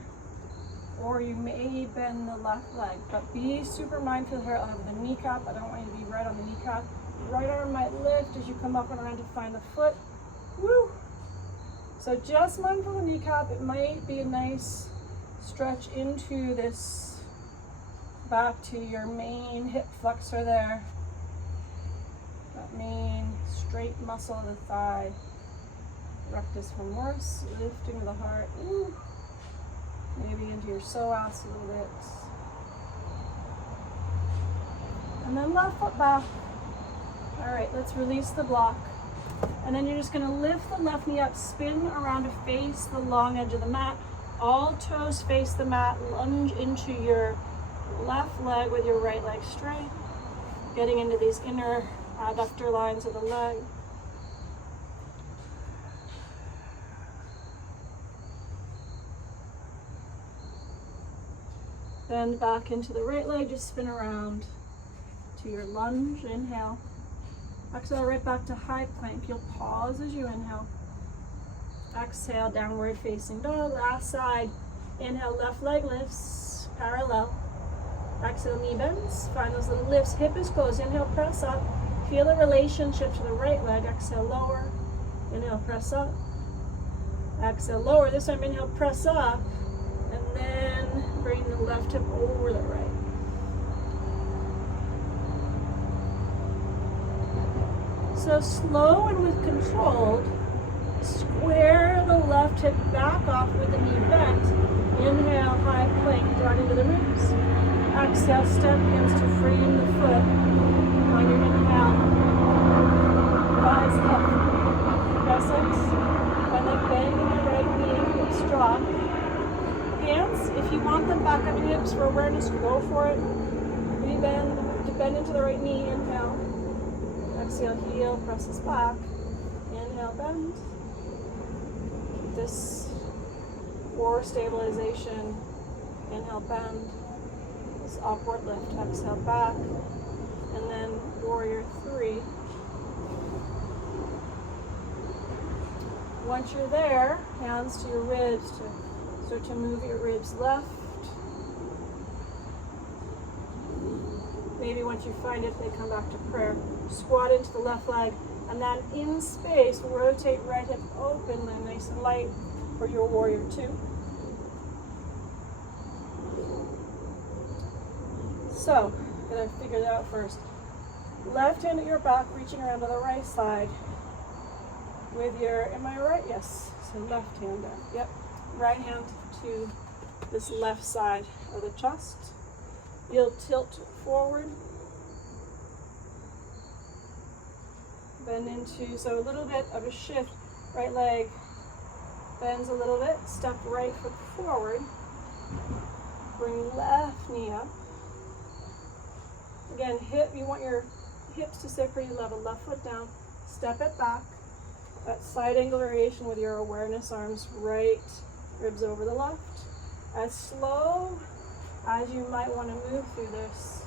or you may bend the left leg, but be super mindful here of the kneecap. I don't want you to be right on the kneecap. Right arm might lift as you come up and around to find the foot. Woo! So just mindful of the kneecap. It might be a nice stretch into this back to your main hip flexor there. That main straight muscle of the thigh. Rectus femoris, lifting the heart. Ooh. Maybe into your psoas a little bit. And then left foot back. All right, let's release the block. And then you're just gonna lift the left knee up, spin around to face the long edge of the mat. All toes face the mat, lunge into your left leg with your right leg straight. Getting into these inner adductor lines of the leg. Bend back into the right leg, just spin around to your lunge, inhale. Exhale right back to high plank. You'll pause as you inhale. Exhale, downward facing dog, last side. Inhale, left leg lifts, parallel. Exhale, knee bends, find those little lifts, hip is closed. Inhale, press up. Feel the relationship to the right leg. Exhale, lower. Inhale, press up. Exhale, lower. This time, inhale, press up. And then bring the left hip over the right. So slow and with controlled, square the left hip back off with the knee bent. Inhale, high plank, down into the ribs. Exhale, step hands to frame the foot. On your inhale, rise up. Press up. And then bend your right knee, hips drop. Hands, if you want them back on your hips for awareness, go for it. Rebend, to bend into the right knee, inhale. Exhale, heel, presses back. Inhale, bend. This for stabilization. Inhale, bend. This upward lift. Exhale, back. And then warrior 3. Once you're there, hands to your ribs to start to move your ribs left once you find it, they come back to prayer. Squat into the left leg, and then in space, rotate right hip open and nice and light for your warrior two. So, I'm gonna figure that out first. Left hand at your back, reaching around to the right side. With your, am I right? Yes. So left hand there. Yep. Right hand to this left side of the chest. You'll tilt forward. Bend into, so a little bit of a shift. Right leg bends a little bit. Step right foot forward. Bring left knee up. Again, you want your hips to stay pretty level. Left foot down. Step it back. That side angle variation with your awareness, arms right, ribs over the left. As slow as you might want to move through this.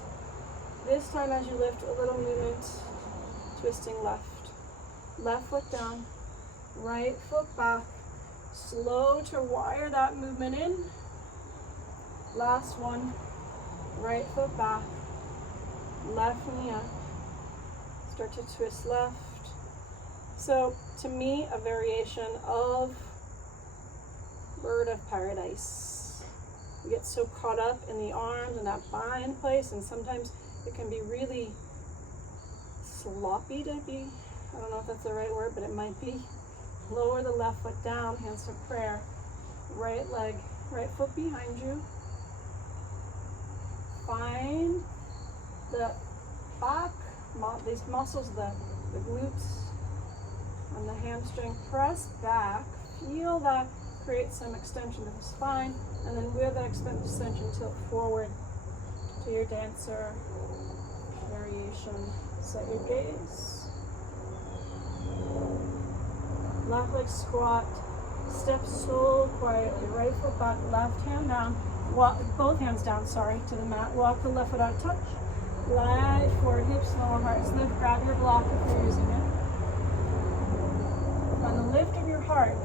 This time as you lift, a little movement, twisting left. Left foot down, right foot back. Slow to wire that movement in. Last one, right foot back, left knee up. Start to twist left. So, to me, a variation of bird of paradise. We get so caught up in the arms and that bind place, and sometimes it can be really sloppy to be, I don't know if that's the right word, but it might be. Lower the left foot down, hands to prayer. Right leg, right foot behind you. Find the back, these muscles, the glutes and the hamstring. Press back. Feel that create some extension of the spine, and then with that extension, tilt forward to your dancer variation. Set your gaze. Left leg squat. Step so quietly. Right foot back, left hand down. Walk both hands down, to the mat. Walk the left foot out, touch. Glide forward, hips, lower, hearts lift. Grab your block if you're using it. On the lift of your heart,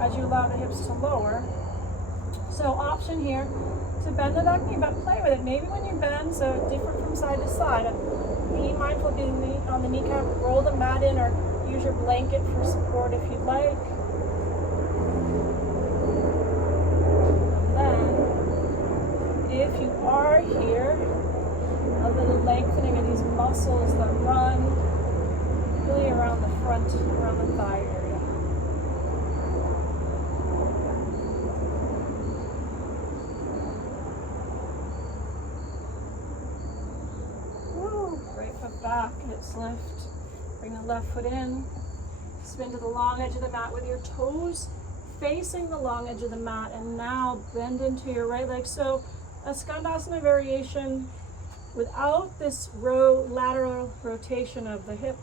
as you allow the hips to lower. So option here to bend the back knee, but play with it. Maybe when you bend, so different from side to side. Be mindful of being on the kneecap. Roll the mat in, or use your blanket for support if you'd like. If you are here, a little lengthening of these muscles that run really around the front, around the thigh area. Woo. Right foot back, hips lift. Bring the left foot in. Spin to the long edge of the mat with your toes facing the long edge of the mat, and now bend into your right leg. So a Skandasana variation without this lateral rotation of the hip.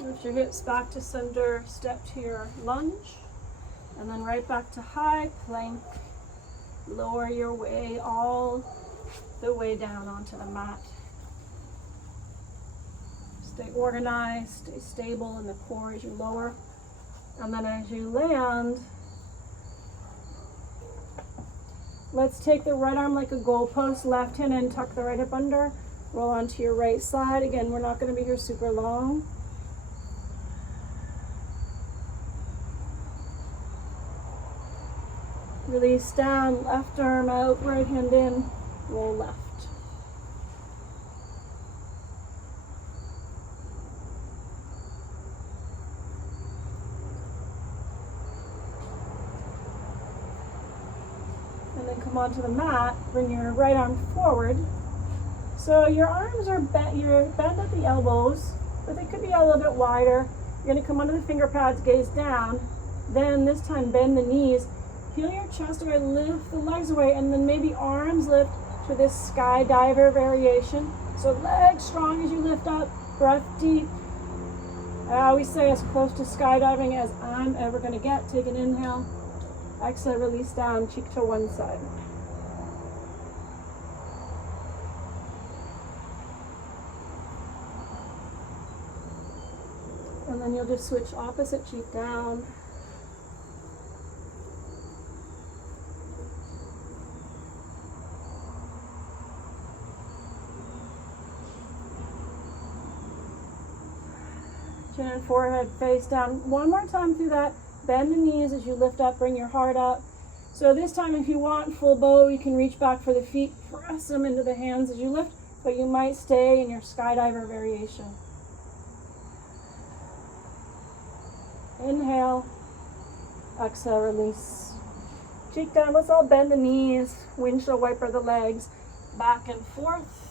Lift your hips back to center, step to your lunge, and then right back to high plank. Lower your way all the way down onto the mat. Stay organized, stay stable in the core as you lower. And then as you land, let's take the right arm like a goalpost, left hand in, tuck the right hip under, roll onto your right side. Again, we're not going to be here super long. Release down, left arm out, right hand in, roll left. And then come onto the mat, bring your right arm forward. So your arms are bent, you're bent at the elbows, but they could be a little bit wider. You're gonna come under the finger pads, gaze down. Then this time bend the knees, heel your chest away, lift the legs away, and then maybe arms lift to this skydiver variation. So legs strong as you lift up, breath deep. I always say as close to skydiving as I'm ever gonna get. Take an inhale. Exhale, release down, cheek to one side. And then you'll just switch opposite cheek down. Chin and forehead face down. One more time through that. Bend the knees as you lift up, bring your heart up. So this time, if you want full bow, you can reach back for the feet, press them into the hands as you lift, but you might stay in your skydiver variation. Inhale, exhale, release. Cheek down, let's all bend the knees, windshield wiper the legs, back and forth.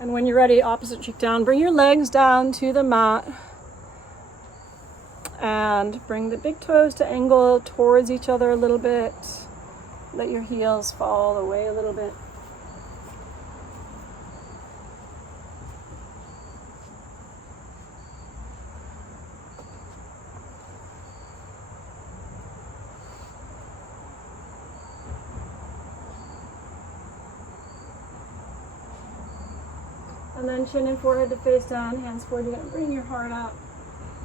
And when you're ready, opposite cheek down, bring your legs down to the mat and bring the big toes to angle towards each other a little bit. Let your heels fall away a little bit. And then chin and forehead to face down, hands forward. You're going to bring your heart up.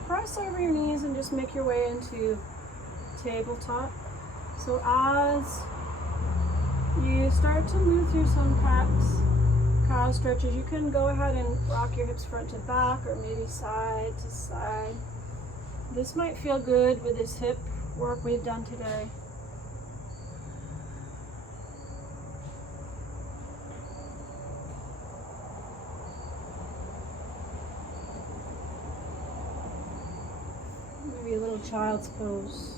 Press over your knees and just make your way into tabletop. So as you start to move through some cow stretches, you can go ahead and rock your hips front to back or maybe side to side. This might feel good with this hip work we've done today. Maybe a little child's pose.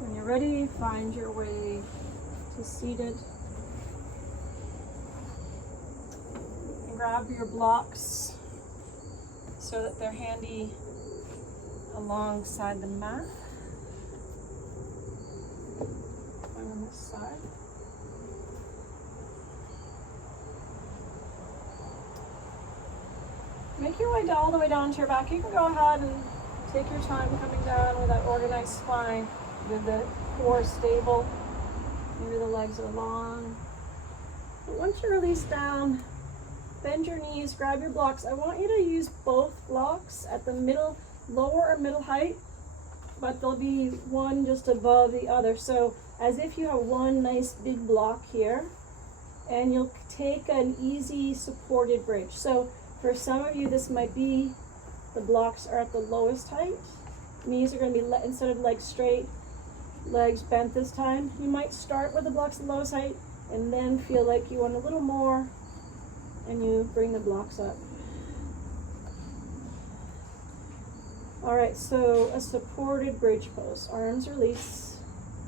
When you're ready, find your way to seated. And grab your blocks so that they're handy alongside the mat. One on this side. Make your way all the way down to your back. You can go ahead and take your time coming down with that organized spine, with the core stable. Maybe the legs are long. But once you release down, bend your knees, grab your blocks. I want you to use both blocks at the middle, lower or middle height, but there'll be one just above the other. So as if you have one nice big block here, and you'll take an easy supported bridge. So for some of you, this might be the blocks are at the lowest height. Knees are going to be, instead of legs straight, legs bent this time. You might start with the blocks at the lowest height and then feel like you want a little more and you bring the blocks up. All right, so a supported bridge pose. Arms release,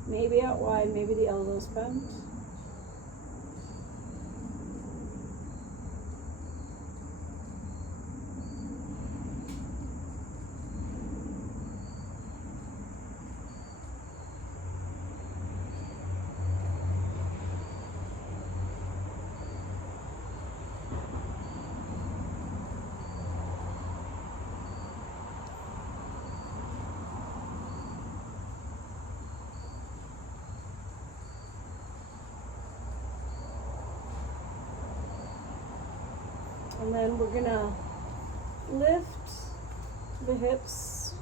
maybe out wide, maybe the elbows bent. And then we're gonna lift the hips.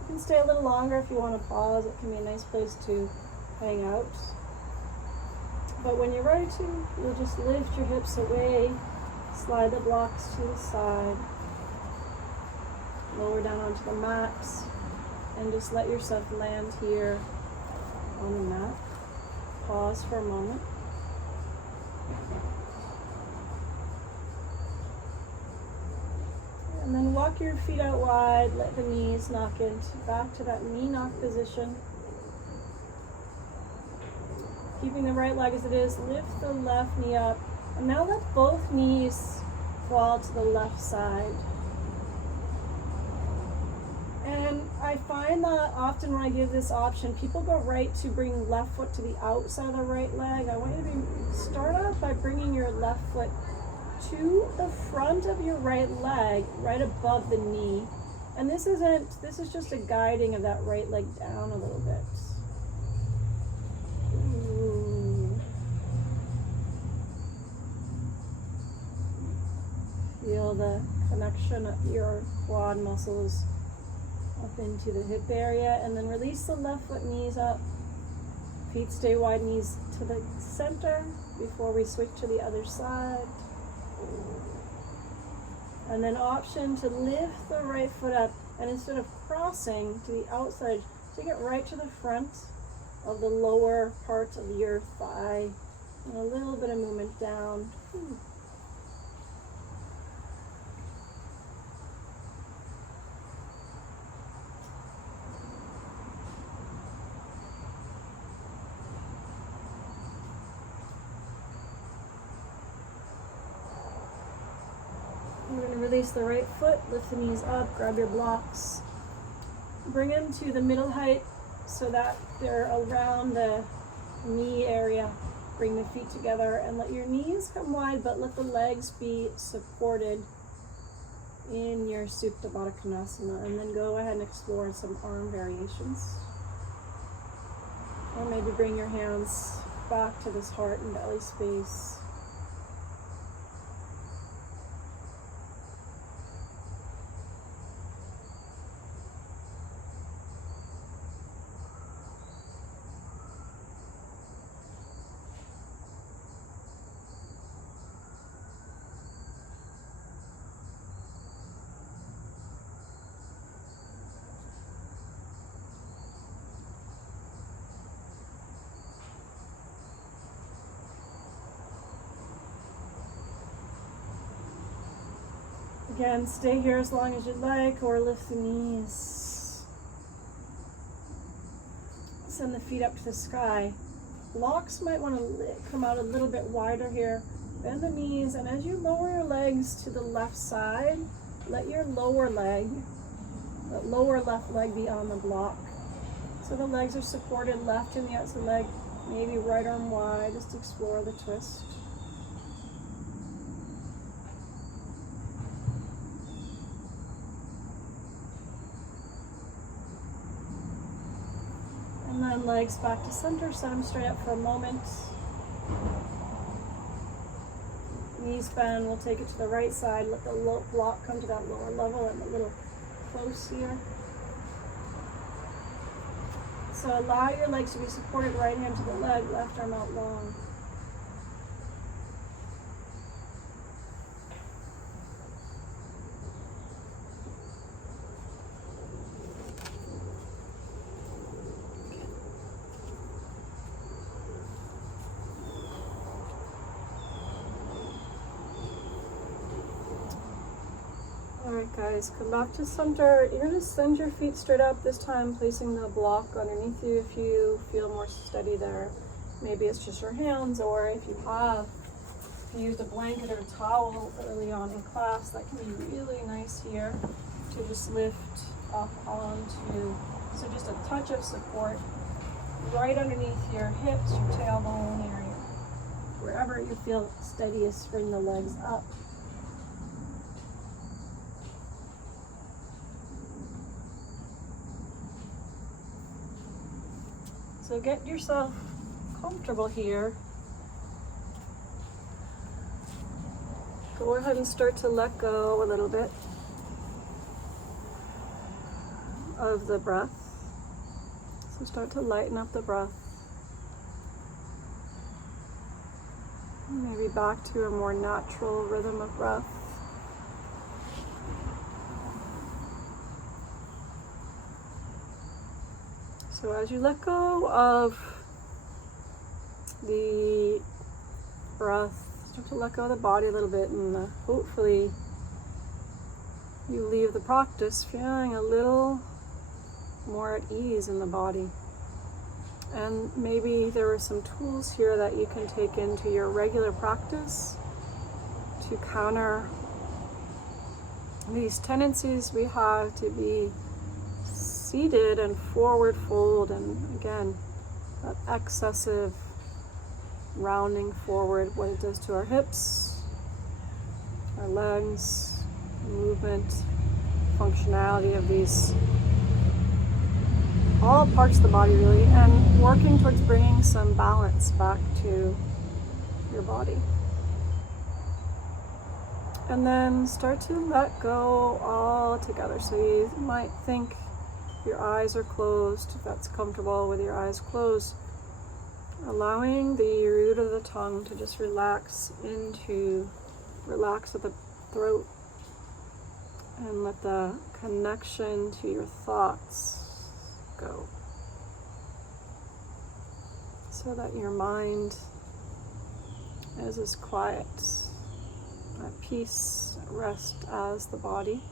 You can stay a little longer if you want to pause. It can be a nice place to hang out. But when you're ready to, you'll just lift your hips away, slide the blocks to the side, lower down onto the mat, and just let yourself land here on the mat. Pause for a moment. And then walk your feet out wide, let the knees knock into back to that knee knock position. Keeping the right leg as it is, lift the left knee up. And now let both knees fall to the left side. And I find that often when I give this option, people go right to bring left foot to the outside of the right leg. I want you to start off by bringing your left foot to the front of your right leg, right above the knee. And this is just a guiding of that right leg down a little bit. Ooh. feel the connection of your quad muscles up into the hip area, and then release the left foot, knees up, feet stay wide, knees to the center before we switch to the other side. And then option to lift the right foot up, and instead of crossing to the outside, take it right to the front of the lower part of your thigh, and a little bit of movement down. We're going to release the right foot, lift the knees up, grab your blocks. Bring them to the middle height so that they're around the knee area. Bring the feet together and let your knees come wide, but let the legs be supported in your Supta Baddha Konasana. And then go ahead and explore some arm variations. Or maybe bring your hands back to this heart and belly space. Again, stay here as long as you'd like, or lift the knees. Send the feet up to the sky. Blocks might want to come out a little bit wider here. Bend the knees, and as you lower your legs to the left side, let your lower leg, the lower left leg, be on the block. So the legs are supported, left in the outside leg, maybe right arm wide, just explore the twist. And then legs back to center, set them straight up for a moment. Knees bend, we'll take it to the right side, let the block come to that lower level and a little close here. So allow your legs to be supported, right hand to the leg, left arm out long. Alright guys, come back to center. You're going to send your feet straight up, this time placing the block underneath you if you feel more steady there. Maybe it's just your hands, or if you used a blanket or a towel early on in class, that can be really nice here to just lift up onto. So just a touch of support right underneath your hips, your tailbone area. Wherever you feel steadiest, bring the legs up. So get yourself comfortable here. Go ahead and start to let go a little bit of the breath. So start to lighten up the breath. Maybe back to a more natural rhythm of breath. So as you let go of the breath, start to let go of the body a little bit, and hopefully you leave the practice feeling a little more at ease in the body. And maybe there are some tools here that you can take into your regular practice to counter these tendencies we have to be seated and forward fold, and again, that excessive rounding forward, what it does to our hips, our legs, movement, functionality of these, all parts of the body really, and working towards bringing some balance back to your body. And then start to let go all together. So you might think your eyes are closed, if that's comfortable with your eyes closed. Allowing the root of the tongue to just relax at the throat, and let the connection to your thoughts go, so that your mind is as quiet, at peace, at rest as the body.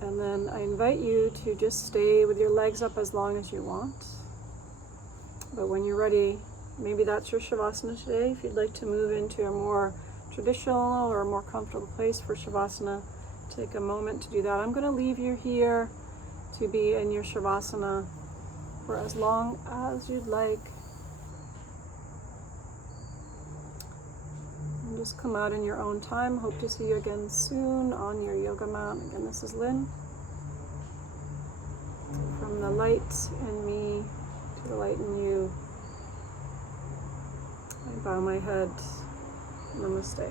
And then I invite you to just stay with your legs up as long as you want. But when you're ready, maybe that's your Shavasana today. If you'd like to move into a more traditional or a more comfortable place for Shavasana, take a moment to do that. I'm going to leave you here to be in your Shavasana for as long as you'd like. And just come out in your own time. Hope to see you again soon on your yoga mat. Again, this is Lynn. From the light in me to the light in you, I bow my head. Namaste.